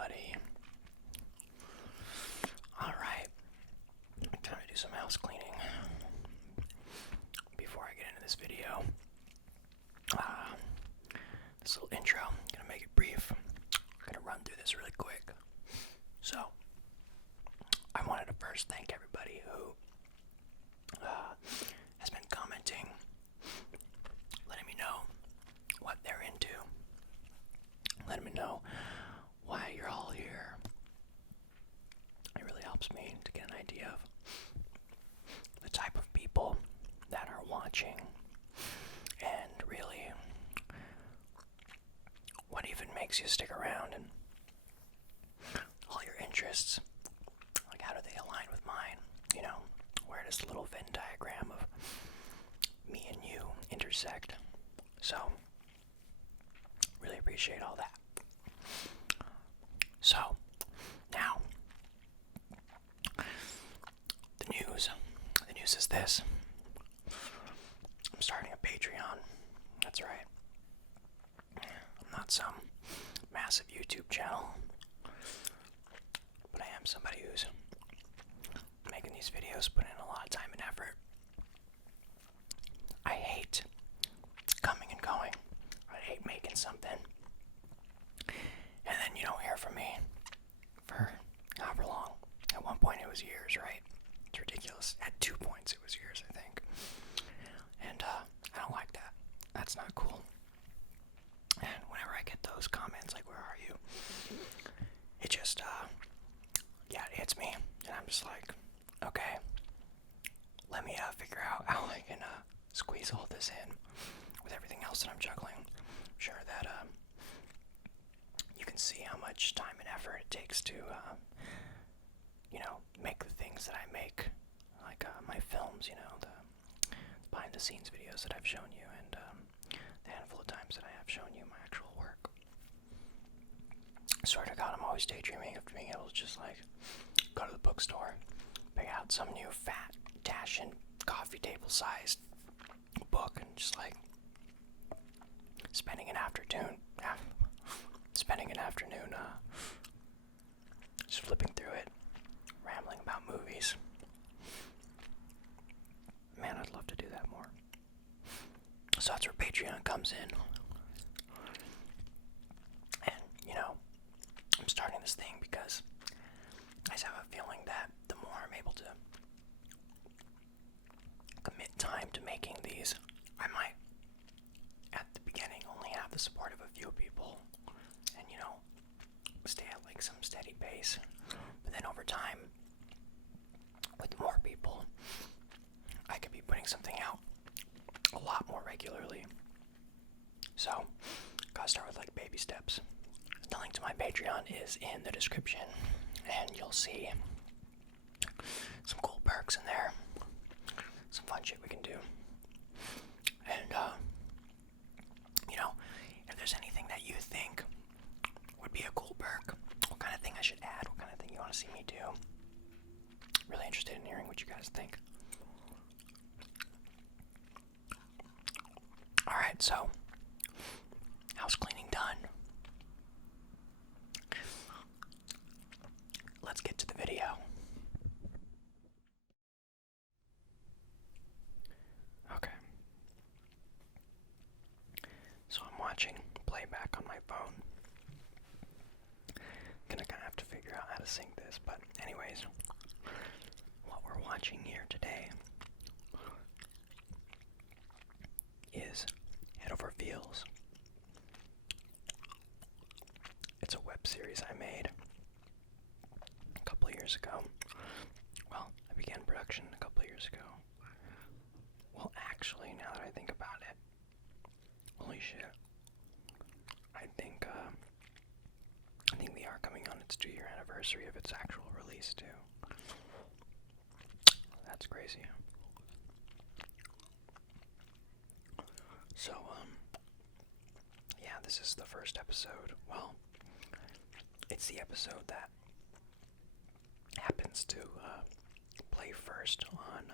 everybody. Alright, time to do some house cleaning. Before I get into this video, this little intro, I'm gonna make it brief. I'm gonna run through this really quick. So, I wanted to first thank everybody who has been commenting, letting me know what they're into, letting me know why you're all here. It really helps me to get an idea of the type of people that are watching, and really what even makes you stick around, and all your interests. Like, how do they align with mine? You know, where does the little Venn diagram of me and you intersect? So, really appreciate all that. So, now, the news. The news is this. I'm starting a Patreon. That's right. I'm not some massive YouTube channel, but I am somebody who's making these videos, putting in a lot of time and effort. I hate coming and going. I hate making something, and then you don't hear from me for however long. At one point it was years, right? It's ridiculous. At 2 points it was years, I think. And I don't like that. That's not cool. And whenever I get those comments like, where are you? It just, yeah, it hits me. And I'm just like, okay, let me figure out how I can squeeze all this in with everything else that I'm juggling. I'm sure that you can see how much time and effort it takes to, make the things that I make, like my films, the behind the scenes videos that I've shown you, and the handful of times that I have shown you my actual work. Swear to God, I'm always daydreaming of being able to just go to the bookstore, pick out some new fat Taschen coffee table sized book, and just spending an afternoon just flipping through it, rambling about movies. Man, I'd love to do that more. So that's where Patreon comes in. And, I'm starting this thing because I just have a feeling that the more I'm able to commit time to making these, I might, at the beginning, only have the support of a few people and, stay at some steady pace. But then over time, with more people, I could be putting something out a lot more regularly. So, gotta start with baby steps. The link to my Patreon is in the description, and you'll see some cool perks in there, some fun shit we can do. And, if there's anything that you think would be a cool perk, what kind of thing I should add, what kind of thing you want to see me do, really interested in hearing what you guys think. Alright, so, house cleaning done. Let's get to the video. Okay. So I'm watching playback on my phone. Gonna kind of have to figure out how to sync this, but anyways, what we're watching here today is Head Over Heels. It's a web series I made a couple of years ago. Well, I began production a couple of years ago. Well, actually, now that I think about it, holy shit, I think we are coming on its 2-year anniversary of its actual release, too. That's crazy. So, yeah, this is the first episode. Well, it's the episode that happens to play first on,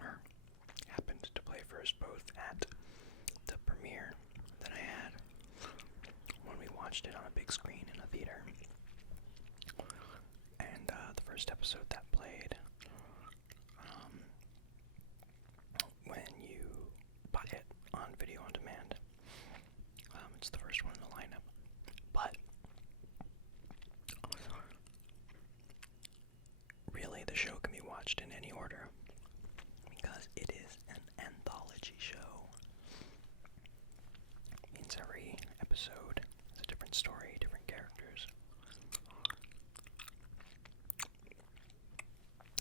or happened to play first both at the premiere that I had when we watched it on a big screen in a theater. And the first episode that played, when you buy it on video on demand, it's the first one in the lineup. But really, the show can be watched in any order because it is an anthology show. It means every episode is a different story, different characters.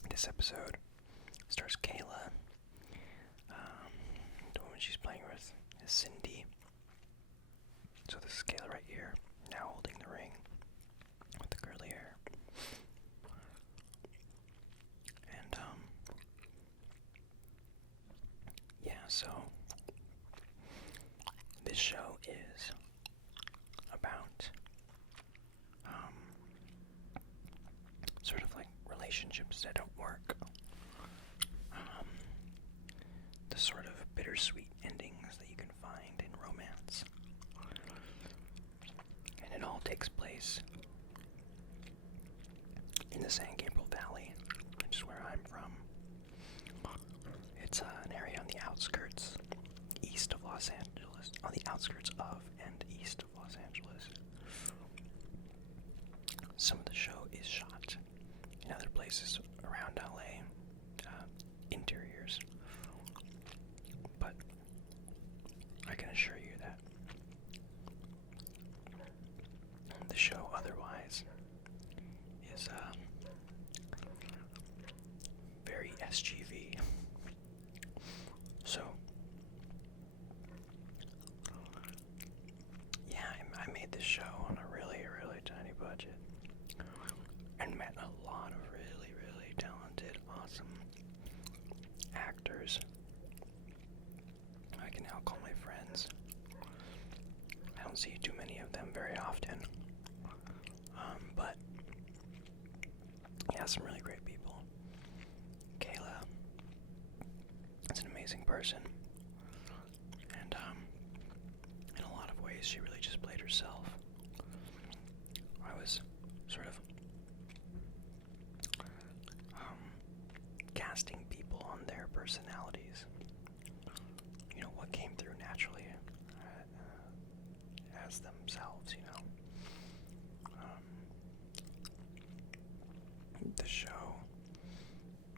This episode stars Kayla. The woman she's playing with is Cindy. So this is Kayla right here, now holding the ring with the curly hair. And, yeah, so this show is about, sort of like relationships that don't work. The sort of bittersweet endings that you can find in romance. And it all takes place in the San Gabriel Valley, which is where I'm from. It's an area on the outskirts, east of Los Angeles, on the outskirts of and east of Los Angeles. Some of the show is shot in other places around LA, interiors, but I can assure you that the show otherwise is very SGV. So yeah, I made this show on a really, really tiny budget and met a lot of really, really talented, awesome actors I can now call my friends. I don't see too many of them very often, but yeah, some really great people. Kayla is an amazing person, and in a lot of ways she really just played herself. I was sort of casting people on their personalities, you know, what came through naturally as themselves, you know. The show,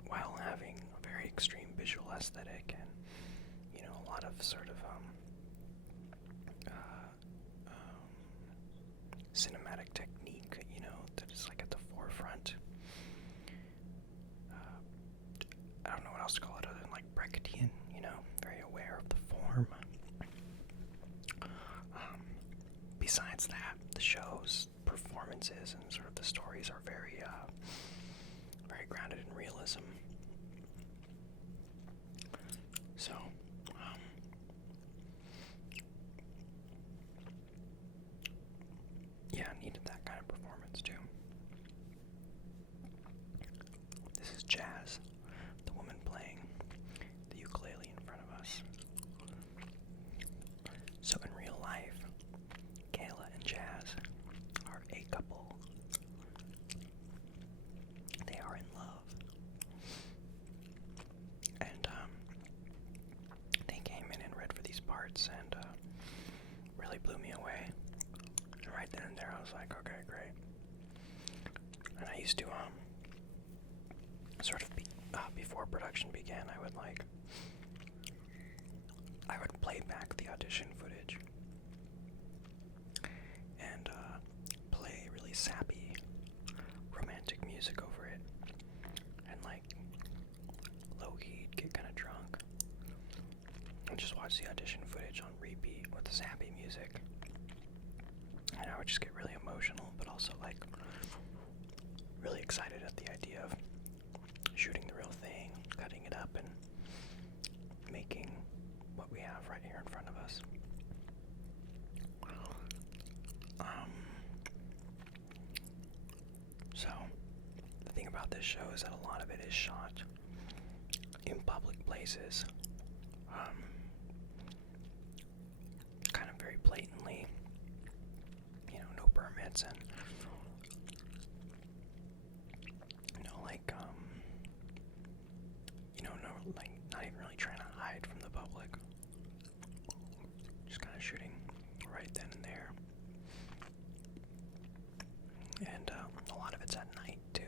while having a very extreme visual aesthetic and, you know, a lot of sort of cinematic technique, you know, that is like at the forefront. I don't know what else to call it other than like Brechtian, you know, very aware of the form. Besides that, the show's performances and sort of the stories are very, very grounded in realism. So, yeah, I needed that kind of performance too. This is Jazz, the woman playing the ukulele in front of us. So in real life, Kayla and Jazz are a couple. They are in love. And they came in and read for these parts and really blew me away. And right then and there I was like, okay, great. And I used to sort of before production began, I would play back the audition footage and play really sappy romantic music over it, and like low-key get kind of drunk and just watch the audition footage on repeat with the sappy music. And I would just get really emotional, but also like really excited at the idea of shooting the real thing, cutting it up, and making what we have right here in front of us. So, the thing about this show is that a lot of it is shot in public places, kind of very blatantly, you know, comments and, not even really trying to hide from the public. Just kind of shooting right then and there. And a lot of it's at night too.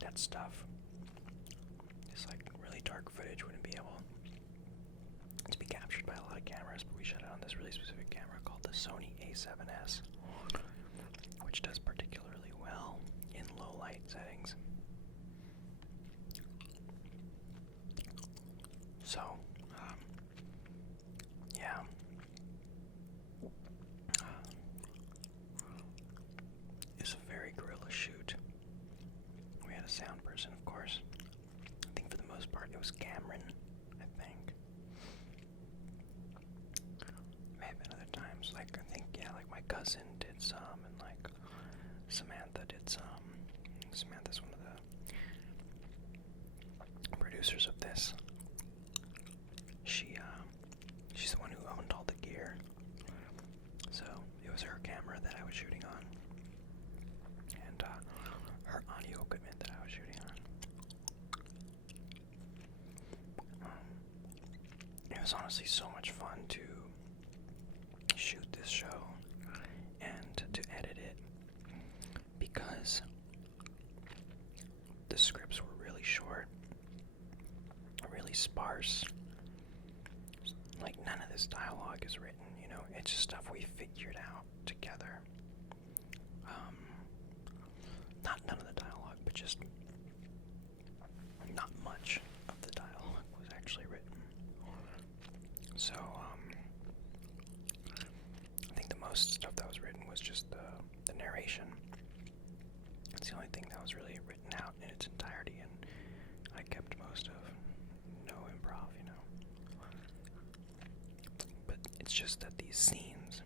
That stuff, this really dark footage wouldn't be able to be captured by a lot of cameras, but we shot it on this really specific camera called the Sony A7S, which does particularly well in low light settings. So, yeah. It's a very guerrilla shoot. We had a sound person, of course. I think for the most part it was Cameron, I think. May have been other times. I think, my cousin did some, and Samantha did some. Samantha's one of the producers of this. She's the one who owned all the gear. So it was her camera that I was shooting on. And her audio equipment that I was shooting on. It was honestly so much fun to shoot this show and to edit it, because the scripts were really short, really sparse. None of this dialogue is written, it's just stuff we figured out together. Not none of the dialogue, but just not much of the dialogue was actually written. So, I think the most stuff that was written was just the narration. It's the only thing that was really written out in its entirety, and I kept most of no improv, But it's just that these scenes,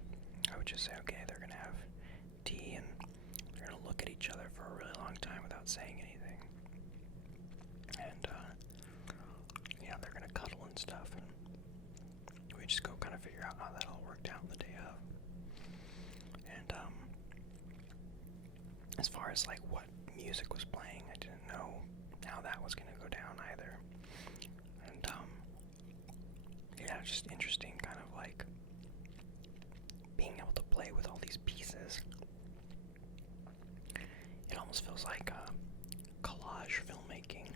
I would just say, okay, they're gonna have tea and they're gonna look at each other for a really long time without saying anything. And, they're gonna cuddle and stuff, and we just go kind of figure out how that all worked out in the day of. And, as far as what music was playing, I didn't know how that was gonna go down either. And, just interesting, kind of being able to play with all these pieces. It almost feels like collage filmmaking.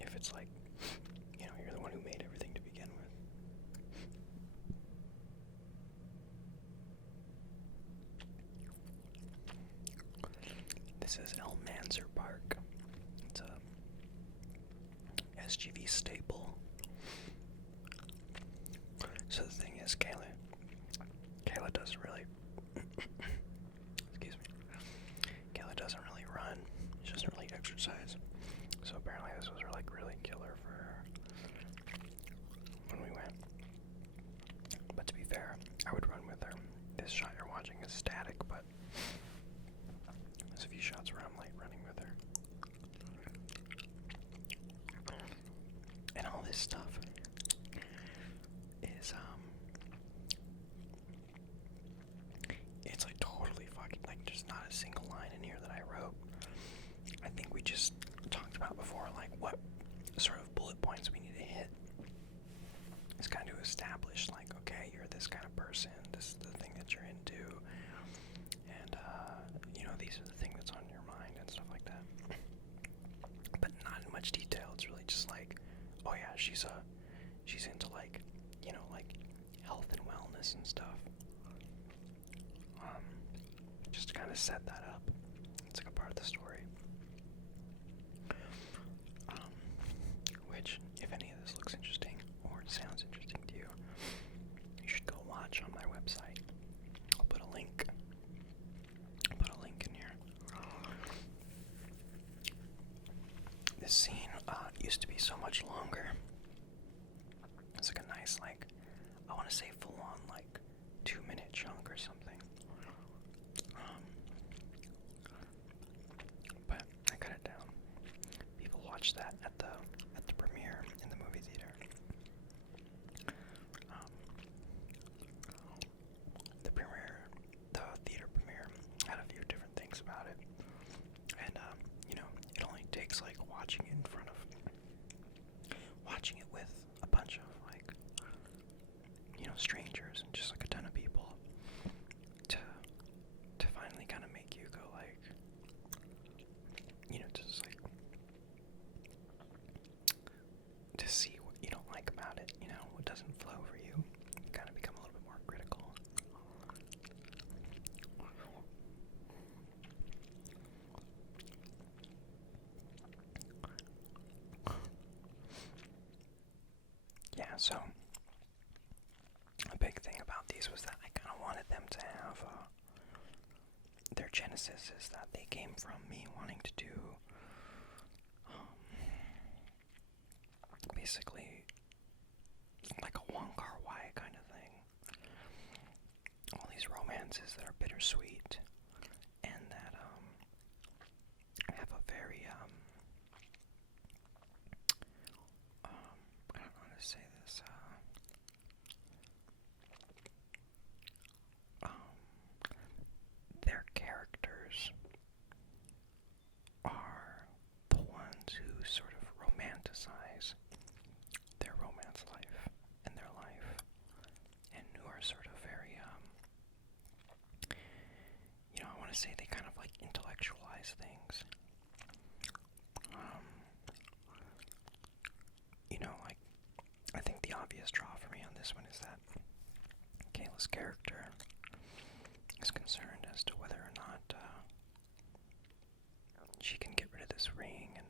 If it's you're the one who made everything to begin with. This is El Manzer Park. It's a SGV staple. So the thing is, Kayla doesn't really, excuse me, Kayla doesn't really run. She doesn't really exercise. So apparently this was really killer for her when we went. But to be fair, I would run with her. This shot you're watching is static, but there's a few shots where I'm running with her. And all this stuff is it's totally fucking there's not a single line in here that I wrote. I think we just talked about before what sort of bullet points we need to hit. It's kind of to establish okay, you're this kind of person, this is the thing that you're into, and these are the things that's on your mind and stuff like that. But not in much detail. It's really just oh yeah, she's into health and wellness and stuff. Just to kind of set that up. It's a part of the story. Which, if any of this looks interesting or sounds interesting to you, you should go watch on my website. I'll put a link in here. This scene used to be so much longer. It's a nice, I want to say full-on, 2-minute chunk or something. But I cut it down. People watch that at the premiere in the movie theater. doesn't flow for you, you kind of become a little bit more critical. Yeah, so a big thing about these was that I kind of wanted them to have their genesis is that they came from me wanting to do basically like a Wong Kar-wai kind of thing. All these romances that are bittersweet and that have a very I don't know how to say this. Their characters are the ones who sort of romanticize their romance life and their life, and who are sort of very, I want to say they kind of like intellectualize things. Like, I think the obvious draw for me on this one is that Kayla's character is concerned as to whether or not she can get rid of this ring, and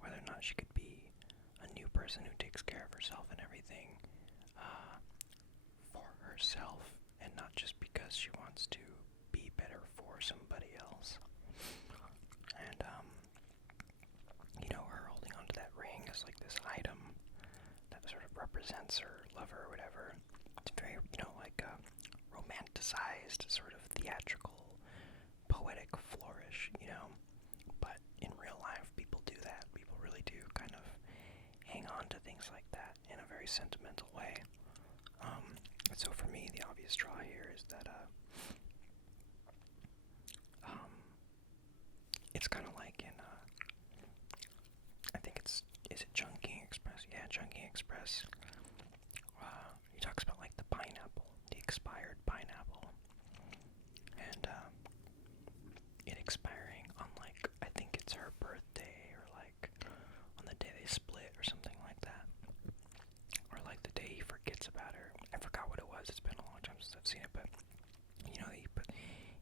whether or not she could be a new person who takes care of herself and everything for herself, and not just because she wants to be better for somebody else. And her holding onto that ring is like this item that sort of represents her lover or whatever. It's very, like a romanticized, sort of theatrical, poetic flourish, But in real life, people do that. People really do kind of hang on to things like that in a very sentimental way. And so for me, the obvious draw here is that it's kind of like in, I think is it Chungking Express? Yeah, Chungking Express. He talks about like the pineapple, the expired pineapple, and it expiring on like, I think it's her birthday, or like on the day they split or something like that, or like the day he forgets about her. I forgot what it was. It's been a long time since I've seen it, but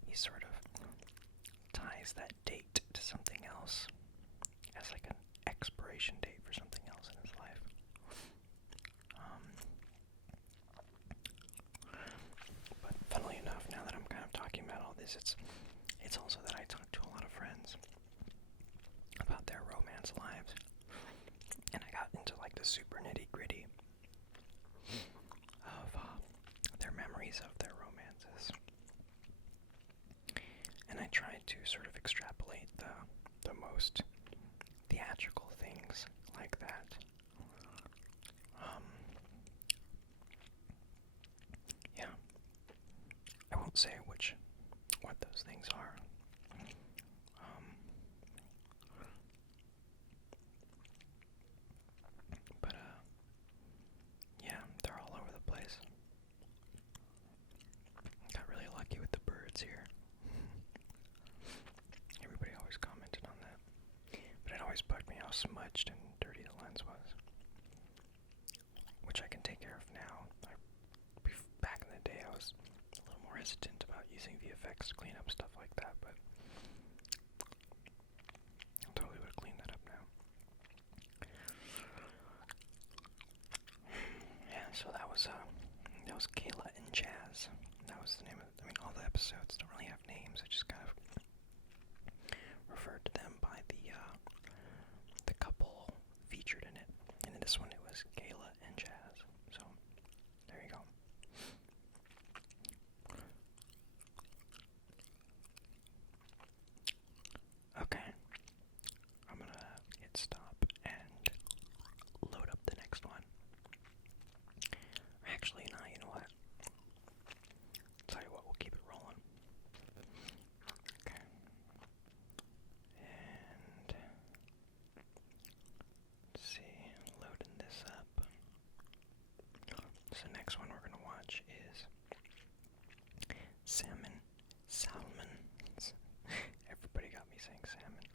he sort of ties that date to something else as like an expiration date for something else in his life. But funnily enough, now that I'm kind of talking about all this, it's also that I talk to a lot of friends about their romance lives, and I got into like the super nitty-gritty of their memories of their romances, and I tried to sort of extrapolate the most theatrical things like that. Yeah, I won't say what those things are. But yeah, they're all over the place. Got really lucky with the birds here. Everybody always commented on that. But it always bugged me how smudged and dirty the lens was. Which I can take care of now. Back in the day, I was a little more hesitant about using VFX to clean up stuff like that, but I totally would have cleaned that up now. Yeah, so that was Kayla and Jazz. That was the name of it. I mean, all the episodes don't really have names. I just kind of referred to them by the couple featured in it. And in this one, it was Kayla and Jazz. So there you go. Okay, I'm gonna hit stop and load up the next one. Actually, nah, you know what? Tell you what, we'll keep it rolling. Okay. And let's see, loading this up. So the next one we're gonna watch is Salmon. Everybody got me saying salmon.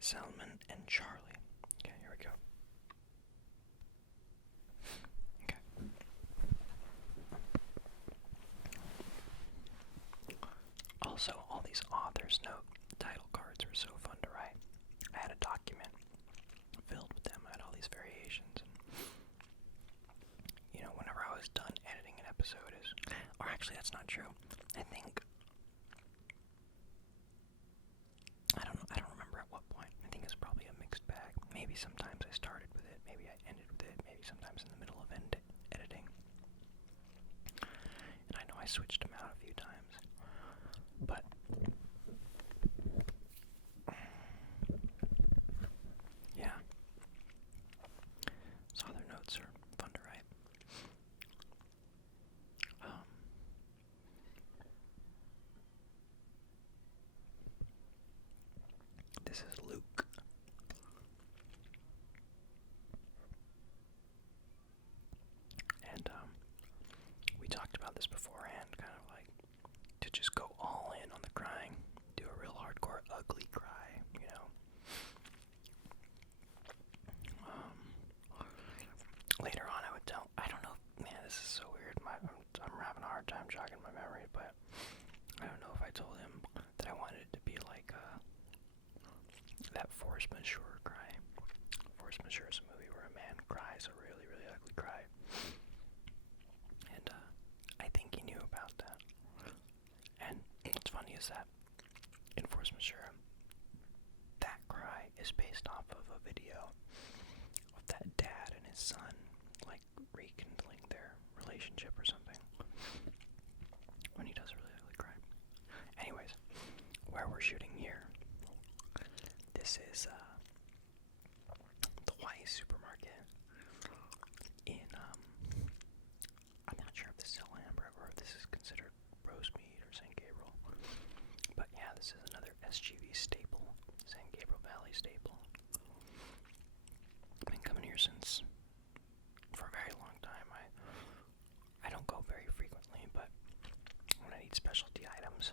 Salmon and Charlie. Okay, here we go. Okay. these author's note title cards were so fun to write. I had a document filled with them. I had all these variations. You know, whenever I was done editing an episode or actually that's not true. I think, I don't remember at what point. I think it's probably a mixed bag. Maybe sometimes I started with it, maybe I ended with it, maybe sometimes in the middle of editing. And I know I switched them out a few times. But yeah. So other notes are fun to write. This is Luke. And we talked about this beforehand, kind of like to just go all in on the crying, do a real hardcore ugly cry, you know. Later on, I would tell. I don't know, man. This is so weird. I'm having a hard time jogging my memory, but I don't know if I told him that I wanted it to be like that force majeure cry. Force majeure is a movie where a man cries a really, really ugly cry, and I think he knew about that. And what's funny is that in force majeure, that cry is based off of a video of that dad and his son like rekindling their relationship or something when he does a really ugly cry. Anyways, where we're shooting here, this is the Y supermarket in I'm not sure if this is Alhambra or if this is considered Rosemead or St. Gabriel, but yeah, this is another SGV staple, San Gabriel Valley staple. I've been coming here since for a very long time. I don't go very frequently, but when I need specialty items,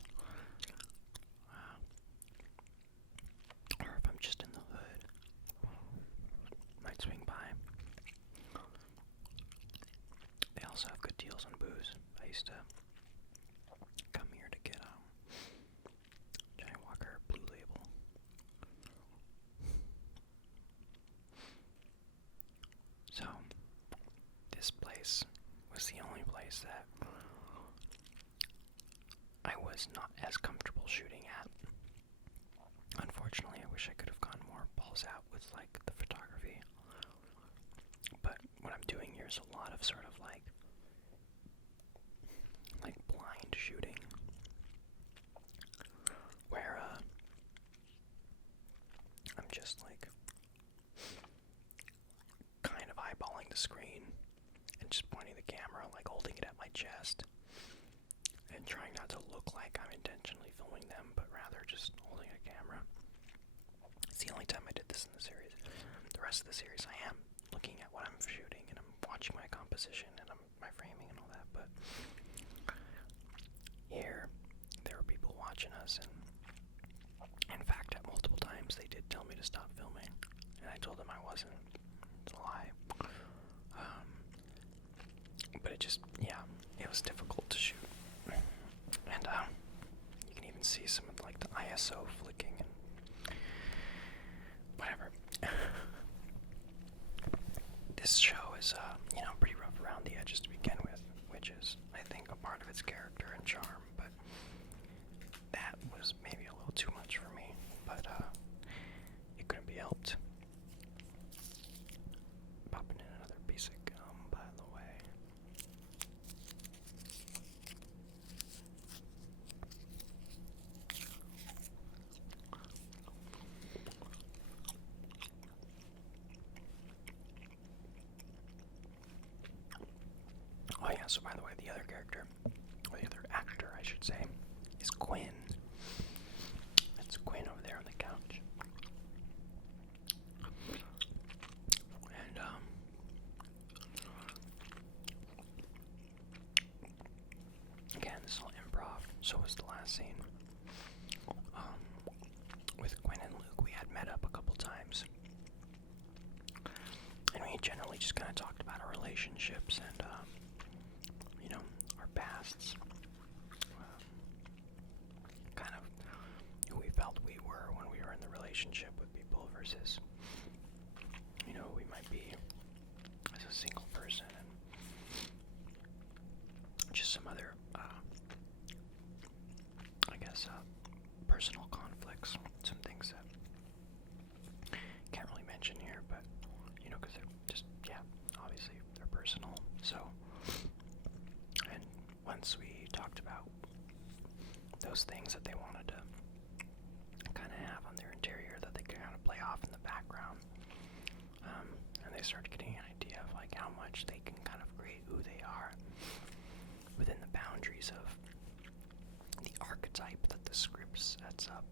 or if I'm just in the hood, might swing by. They also have good deals on booze. I used to come here to get Johnny Walker Blue Label. So this place was the only place that I was not as comfortable shooting at. Unfortunately, I wish I could have gone more balls out with like the photography. But what I'm doing here is a lot of sort of like blind shooting, where I'm just like kind of eyeballing the screen and just pointing the camera, like holding it at my chest, and trying not to look like I'm intentionally filming them, but rather just holding a camera. It's the only time I did this in the series. The rest of the series I am looking at what I'm shooting, and I'm watching my composition and my framing and all that, but here there were people watching us, and in fact at multiple times they did tell me to stop filming, and I told them I wasn't. It's a lie. But it just, yeah, it was difficult to shoot. And you can even see some of like the ISO flicking and whatever. This show is, pretty rough around the edges to begin with, which is, I think, a part of its character and charm, but that was maybe a little too much for me, but it couldn't be helped. Popping in another piece of gum, by the way. Oh yeah, so by the way, the other character, or the other actor, I should say, is Quinn. It's Quinn over there on the couch. And, again, this is all improv, so was the last scene. With Quinn and Luke, we had met up a couple times. And we generally just kind of talked about our relationships and, our pasts. Kind of relationship with people versus, we might be as a single person and just some other, personal conflicts, some things that can't really mention here, but, because they're just, obviously they're personal. So, and once we talked about those things that they wanted to kind of have on their interior that they could kind of play off in the background, and they started getting an idea of like how much they can kind of create who they are within the boundaries of the archetype that the script sets up.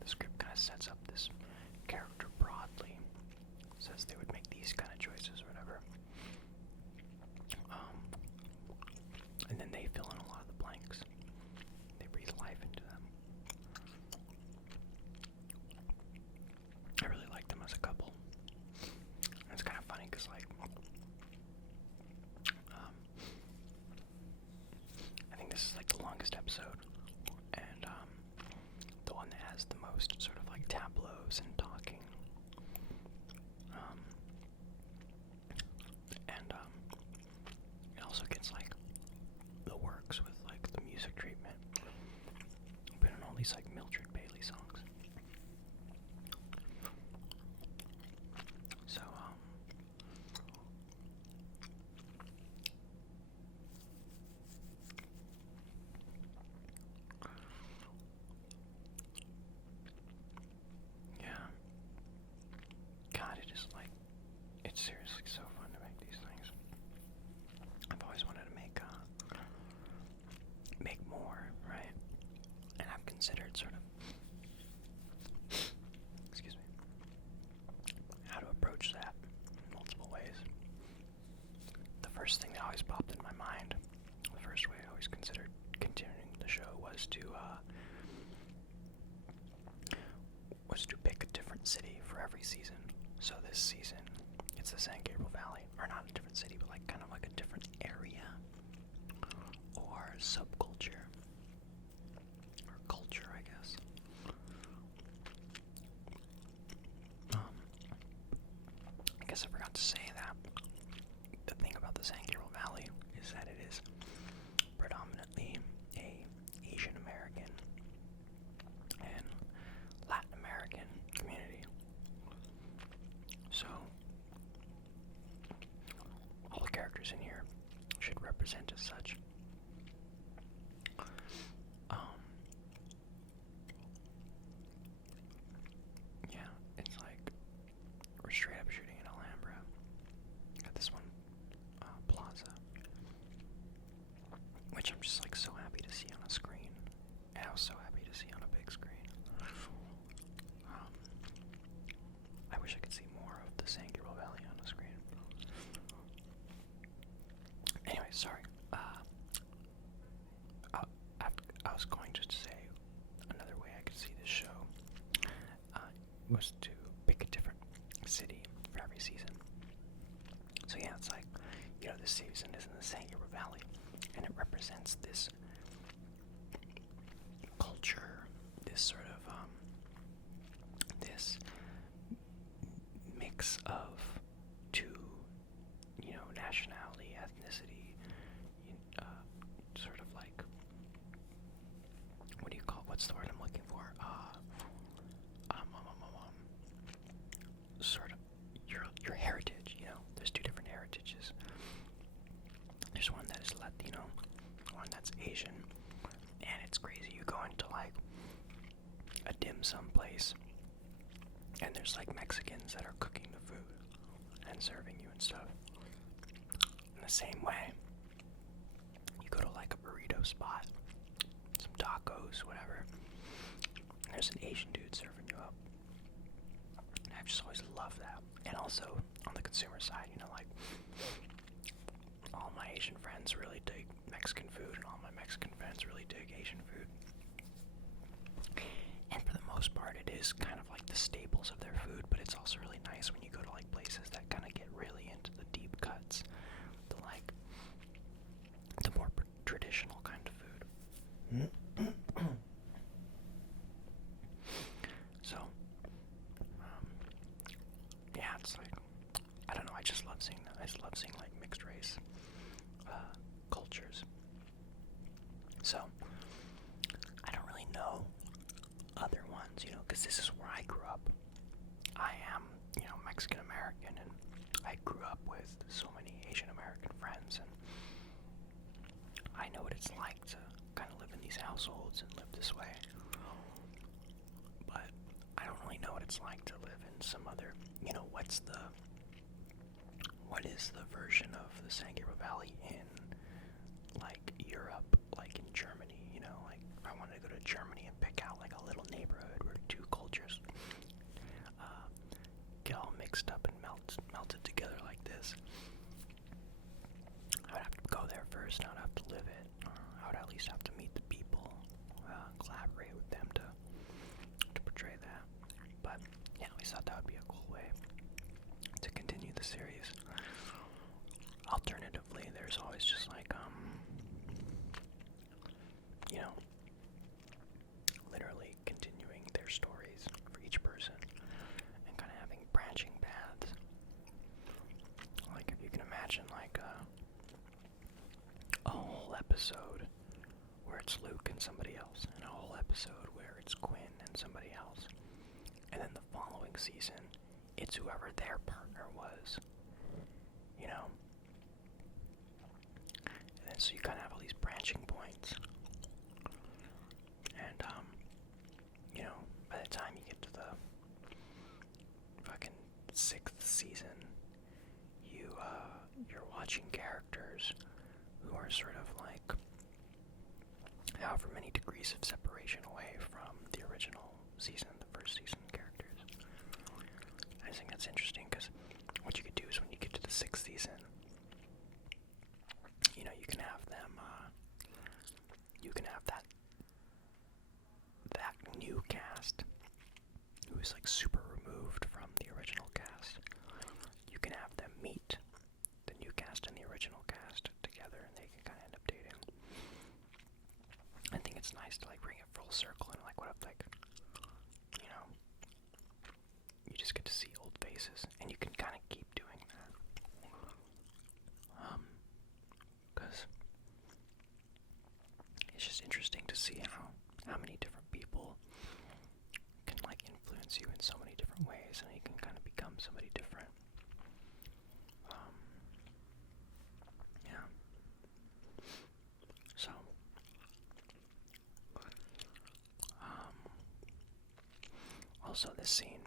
The script kind of sets up this character broadly, says they would make these kind of choices or whatever, and then they fill in a lot of the blanks. They breathe life into them. I really like them as a couple. And it's kind of funny because, like, I think this is like the longest episode, and the one that has the most sort of like tableaus and talking. And it also gets like the works with like the music treatment, but in all these like Mildred Bailey songs. So yeah, God, it's seriously so fun to make these things. I've always wanted to make more, right? And I've considered sort of, excuse me, how to approach that in multiple ways. The first thing that always popped in my mind, the first way I always considered continuing the show was to pick a different city for every season. So this season, it's the San Gabriel Valley, or not a different city, but like kind of like a different area or subculture or culture, I guess. I guess I forgot to say that the thing about the San Gabriel Valley is that it is predominantly a Asian American and Latin American community. So all the characters in here should represent as such. Yeah, it's like we're straight up shooting in Alhambra at this one plaza, which I'm just like so happy to see on a screen, and I was so happy to see on a big screen. I wish I could see more of the San Gabriel Valley on the screen. Anyway, sorry. I was going to say another way I could see this show was to pick a different city for every season. So yeah, it's like, this season is in the San Gabriel Valley, and it represents this culture, this sort of this mix of two, nationality, ethnicity, sort of like, what's the word I'm looking for? Sort of your heritage, there's two different heritages. There's one that is Latino, one that's Asian, and it's crazy. You go into like a dim sum place, and there's like Mexicans that are cooking the food and serving you and stuff. In the same way, you go to like a burrito spot, some tacos, whatever, and there's an Asian dude serving you up. And I've just always loved that. And also on the consumer side, like all my Asian friends really dig Mexican food, and all my Mexican friends really dig Asian food. And for the most part, it is kind of like the staples of their food, but it's also really nice when you go to like places that kind of get really into the deep cuts, the more traditional kind of food. So I just love seeing that. I just love seeing like mixed race cultures. So I don't really know other ones, because this is where I grew up. I am, Mexican American, and I grew up with so many Asian American friends, and I know what it's like to kind of live in these households and live this way. But I don't really know what it's like to live in some other, what is the version of the Sangiro Valley in, like, Europe, like in Germany, like, if I wanted to go to Germany and pick out, like, a little neighborhood where two cultures get all mixed up and melted together like this. I would have to go there first, I would have to live it, or I would at least have to meet the people, collaborate with them to portray that. But yeah, we thought that would be a cool way to continue the series. Alternatively, there's always just like, literally continuing their stories for each person and kind of having branching paths. Like, if you can imagine, like, a whole episode where it's Luke and somebody else, and a whole episode where it's Quinn and somebody else, and then the following season, it's whoever their partner was, And then so you kind of have all these branching points, and, by the time you get to the fucking 6th season, you're watching characters who are sort of like however many degrees of separation away from the original season, the first season characters. I just think that's interesting, because what you could do is when you get to the 6th season, you can have them, you can have that new cast who is like super removed from the original cast. You can have them meet the new cast and the original cast together, and they can kind of end up dating. I think it's nice to like bring it full circle, and like what if like, you just get to see old faces, and you can kind of keep doing that. Because it's just interesting to see how many different people can like influence you in so many different ways, and you can kind of become somebody different. Yeah. So, also this scene,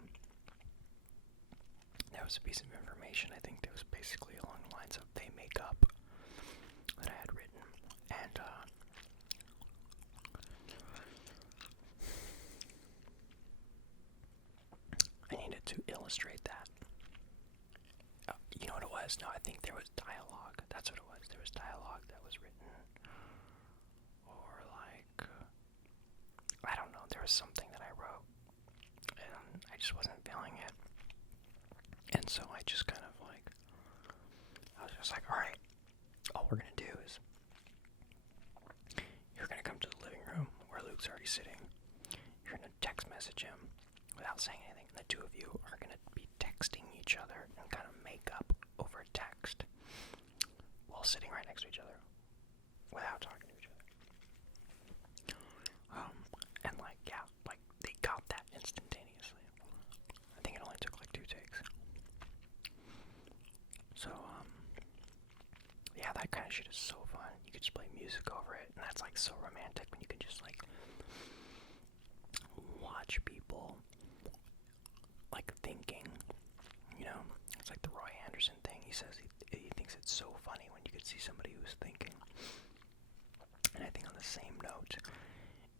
there was a piece of information, I think that was basically along the lines of they make up, that I had written, and I needed to illustrate that. You know what it was? No, I think there was dialogue. That's what it was. There was dialogue that was written, or like, I don't know, there was something that I wrote, and I just wasn't feeling it. And so I just kind of like, I was just like, alright, all we're gonna do is, you're gonna come to the living room where Luke's already sitting. You're gonna text message him without saying anything. And the two of you are gonna be texting each other and kind of make up over text while sitting right next to each other without talking to each other. And like, yeah, like they got that instantaneously. I think it only took like 2 takes. So, yeah, that kind of shit is so fun. You could just play music over it, and that's like so romantic when you can just like watch people like thinking, it's like the Roy Anderson thing. He says he thinks it's so funny when you could see somebody who's thinking. And I think on the same note,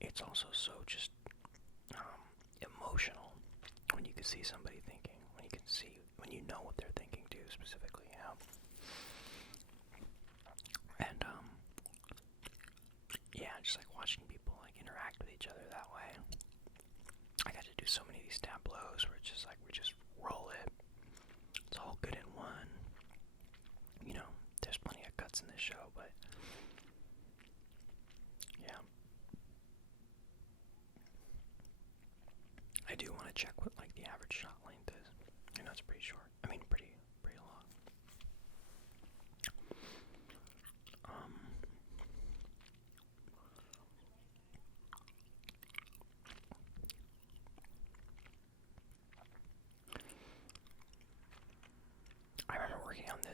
it's also so just emotional when you can see somebody thinking, when you know what they're thinking too, specifically, And yeah, just like watching people like interact with each other that way. I got to do so many of these tableaus where it's just like we just roll it. It's all good in one. There's plenty of cuts in this show, but yeah. I do want to check what like the average shot length is. It's pretty short. I mean, pretty long.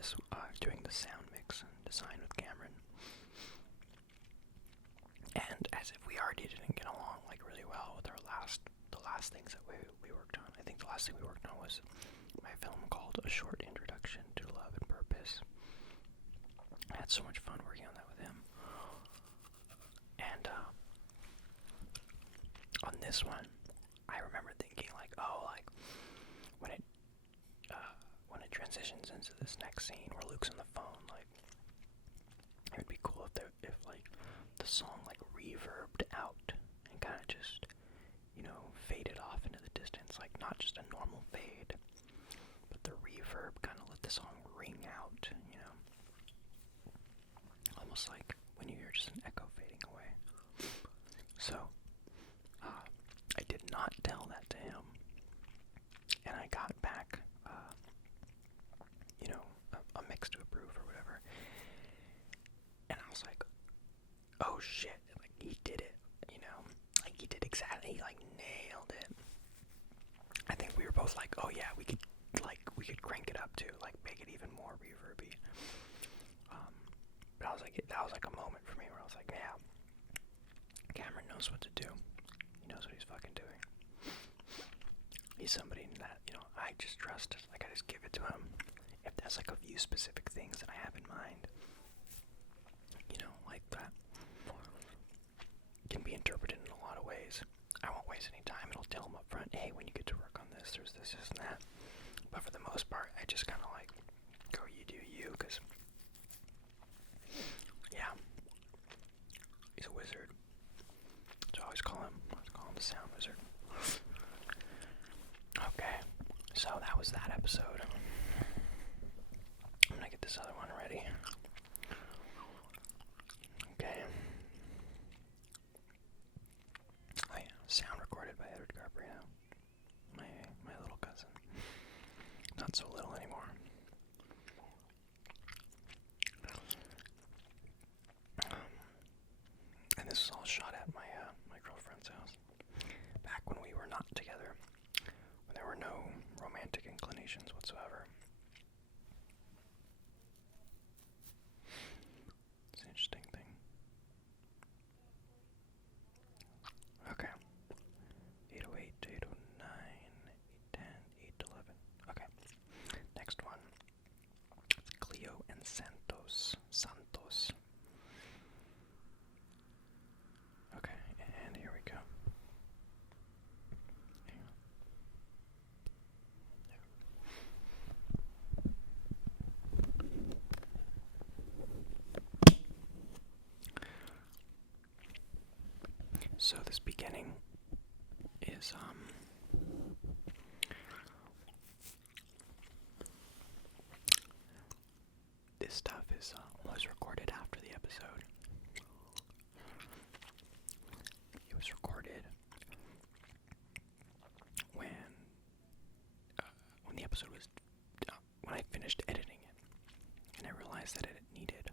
this, doing the sound mix and design with Cameron. And as if we already didn't get along like really well with the last things that we worked on. I think the last thing we worked on was my film called A Short Introduction to Love and Purpose. I had so much fun working on that with him. And on this one, I remember thinking like, oh, like when it transitions into this next scene where Luke's on the phone, like it would be cool if like the song like reverbed out and kind of just, you know, faded off into the distance, like not just a normal fade, but the reverb kind of let the song ring out, you know, almost like when you hear just an echo fading away. So I did not tell that to him, and I got back you know, a mix to approve or whatever, and I was like, oh shit, like he did it, you know, like he did exactly, he like nailed it. I think we were both like, oh yeah, we could crank it up too, like make it even more reverby. But I was like, that was like a moment for me where I was like, yeah, Cameron knows what to do. He knows what he's fucking doing. He's somebody that, you know, I just trust. Like I just give it to him. If there's like a few specific things that I have in mind, you know, like that can be interpreted in a lot of ways. I won't waste any time, and I'll tell him up front, hey, when you get to work on this, there's this, and that. But for the most part, I just kind of like go, you do you, because, yeah, he's a wizard. So I always call him the sound wizard. Okay, so that was that episode. I'm gonna get this other one ready. Okay. Oh yeah, sound recorded by Edward Garbarino, my little cousin. Not so little anymore. And this was all shot at my my girlfriend's house back when we were not together, when there were no romantic inclinations whatsoever. It's an interesting thing. Okay. 808, 809, 810, 811. Okay. Next one. It's Cleo and Santos. Okay, and here we go. So this beginning is this stuff was recorded after the episode. It was recorded when the episode was when I finished editing it, and I realized that it needed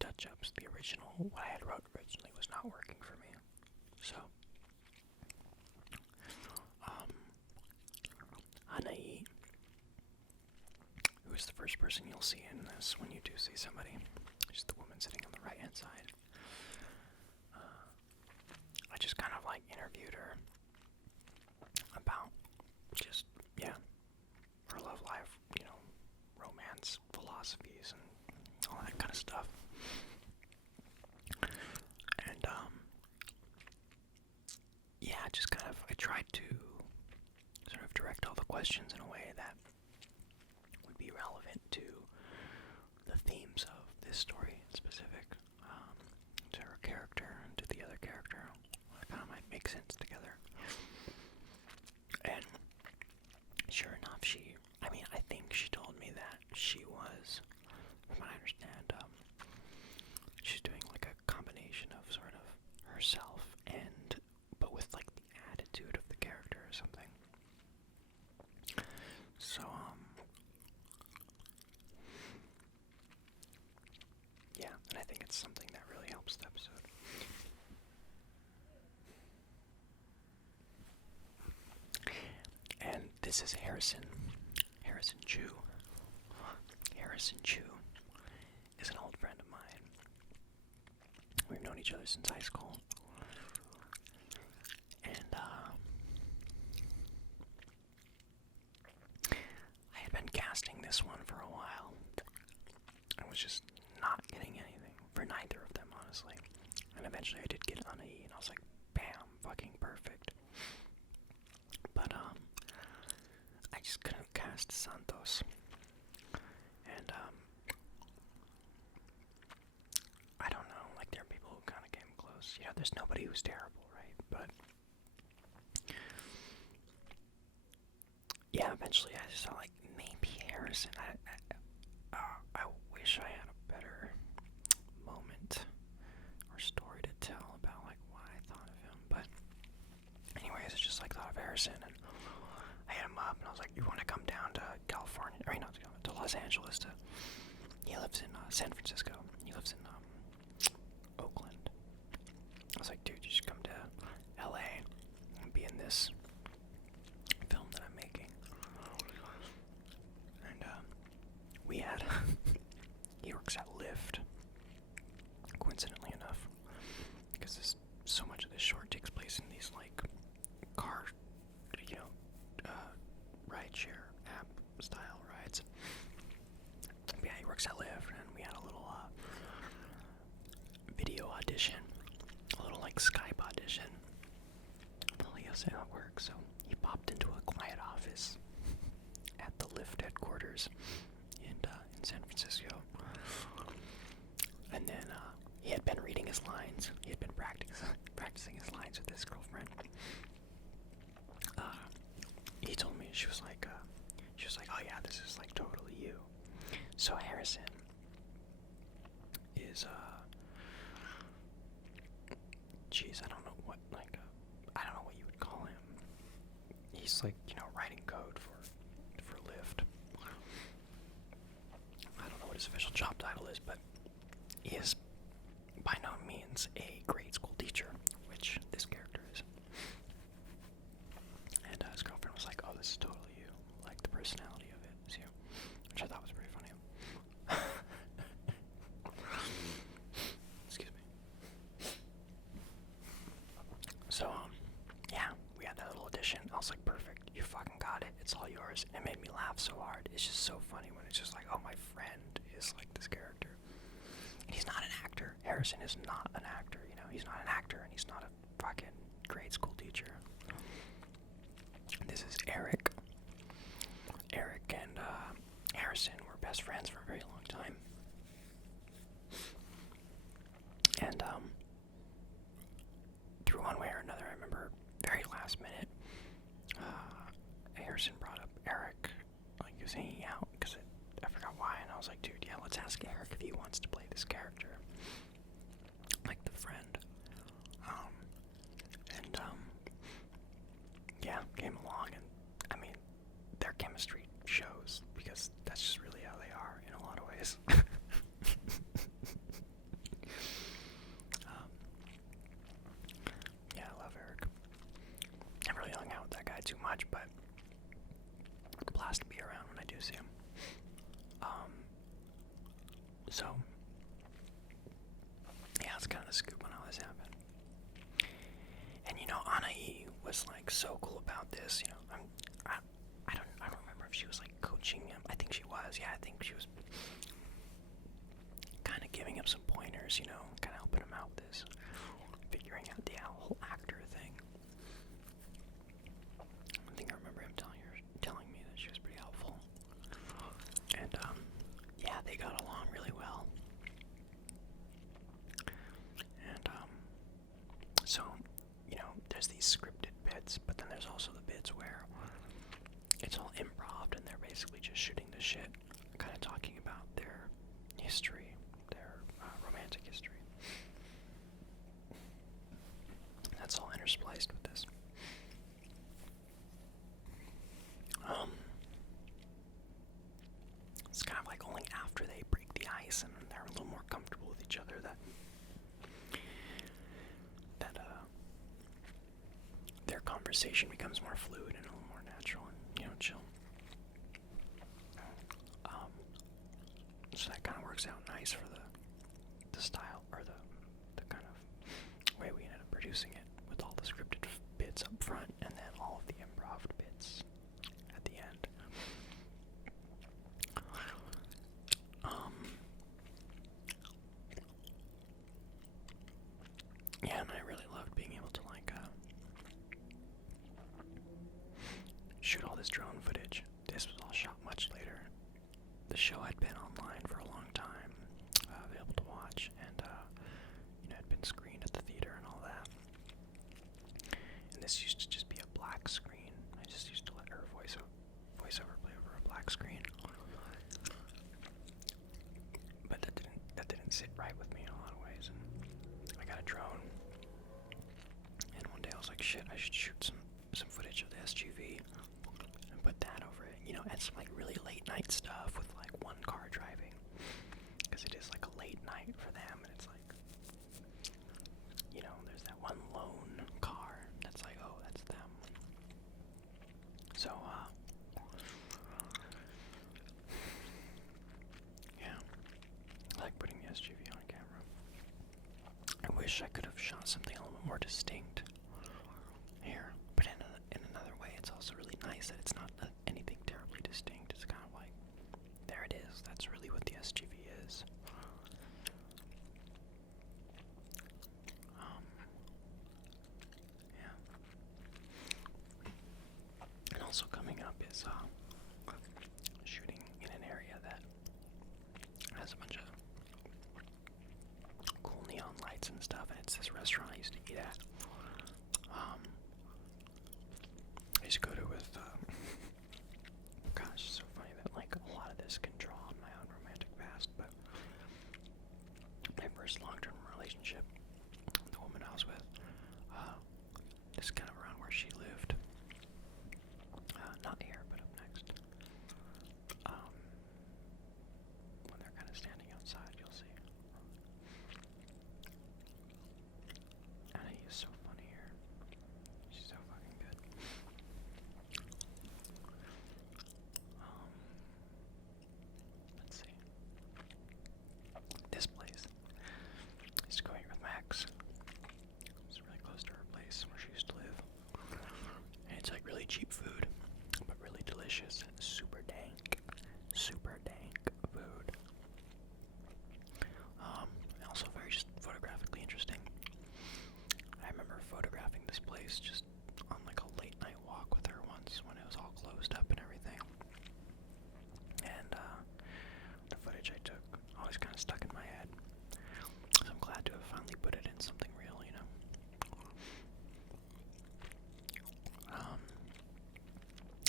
touch-ups. The original, what I had wrote originally, was not working for me. So, Anai, who is the first person you'll see in this when you do see somebody, she's the woman sitting on the right-hand side. I just kind of like interviewed her about just, yeah, her love life, you know, romance, philosophies, and all that kind of stuff. And, yeah, just kind of, I tried to sort of direct all the questions in a way that would be relevant to the themes of this story in specific, to her character and to the other character. It kind of might make sense together. And sure enough, I think she told me that she was, from what I understand, she's doing like a combination of sort of herself but with like the attitude of the character or something. So, yeah, and I think it's something that really helps the episode. And this is Harrison Jew. Harrison Chu is an old friend of mine. We've known each other since high school. And I had been casting this one for a while. I was just not getting anything for neither of them, honestly. And eventually I did get on E, and I was like, bam, fucking perfect. But I just couldn't cast Santos. And I don't know, like there are people who kind of came close. You know, there's nobody who's terrible, right? But yeah, eventually I just thought like maybe Harrison. I wish I had a better moment or story to tell about like why I thought of him. But anyways, I just like thought of Harrison, and I hit him up and I was like, "You want to come down to California? I mean, not to Los Angeles. He lives in San Francisco. He lives in Oakland." I was like, "Dude, you should come to LA and be in this film that I'm making." And we had he works at Lyft, coincidentally enough, because so much of this short takes place in these like car, rideshare app style rides. But yeah, he works at Lyft, and we had a little video audition, a little like Skype audition. Well, he'll say how it works. So he popped into a quiet office at the Lyft headquarters in San Francisco, and then he had been reading his lines. He had been practicing his lines with his girlfriend. He told me, she was like, "Oh yeah, this is like totally you." So Harrison is geez, I don't know what you would call him. He's like, writing code for Lyft. I don't know what his official job title is, but he is by no means a grade school teacher, which this character is. And his girlfriend was like, "Oh, this is totally you. Like, the personality of it is you." Which I thought was pretty funny. Excuse me. So, yeah, we had that little audition. I was like, "Perfect. You fucking got it. It's all yours." And it made me laugh so hard. It's just so funny when it's just like, oh, my friend is like this character. And he's not an actor. Harrison is not an actor, He's not an actor, and he's not a fucking grade school teacher. This is Eric. Eric and Harrison were best friends for a very long time. And through one way or another, I remember very last minute, Harrison brought up Eric, like he was hanging out, because I forgot why, and I was like, "Dude, yeah, let's ask Eric if he wants to play this character, like the friend." Yeah, came along, and I mean, their chemistry shows, because that's just really how they are in a lot of ways. Yeah, I love Eric. I really hung out with that guy too much, but a blast to be around when I do see him. So, yeah, that's kind of the scoop on how this happened. And Anai was like so cool about this. I don't remember if she was like coaching him. I think she was. Yeah, I think she was kind of giving him some pointers. Kind of helping him out with this, figuring out the whole actor thing. I think I remember him telling me that she was pretty helpful. And yeah, they got along really well. And so there's these scripted bits, but then there's also the bits where it's all improv, and they're basically just shooting the shit, kind of talking about their history, their romantic history. That's all interspliced with this. It's kind of like only after they break the ice and they're a little more comfortable with each other that their conversation becomes more fluid and a little more natural and chill. nice for the style, or the kind of way we ended up producing it, with all the scripted bits up front and then all of the improv bits at the end. Yeah, and I really loved being able to shoot all this drone footage. This was all shot much later. The show had been online for a long time, available to watch, and had been screened at the theater and all that. And this used to just be a black screen. I just used to let her voiceover play over a black screen. But that didn't sit right with me in a lot of ways. And I got a drone, and one day I was like, shit, I should shoot some footage of the SUV and put that over it, and some really late night stuff with one car driving, because it is a late night for them, and it's there's that one lone car that's oh, that's them. So yeah, I like putting the SUV on camera. I wish I could have shot something a little more distinct here, but in another way, it's also really nice that it's not anything terribly distinct. It's kind of there it is. That's really what the SUV is. Yeah. And also coming up is shooting in an area that has a bunch of cool neon lights and stuff, and it's this restaurant I used to eat at. I used to go to with, gosh, it's so funny that a lot of this can draw on my own romantic past, but my first long-term relationship, the woman I was with, is kind of around where she lived. Not here, but up next. When they're kind of standing outside, you'll see. Anna is so funny here. She's so fucking good. Let's see. This place. I used to go here with Max. It's really close to her place where she used to live. And it's really cheap food, but really delicious. Super dank food. And also very just photographically interesting. I remember photographing this place just on a late night walk with her once when it was all closed up and everything. And the footage I took always kind of stuck in my head. So I'm glad to have finally put it in something real,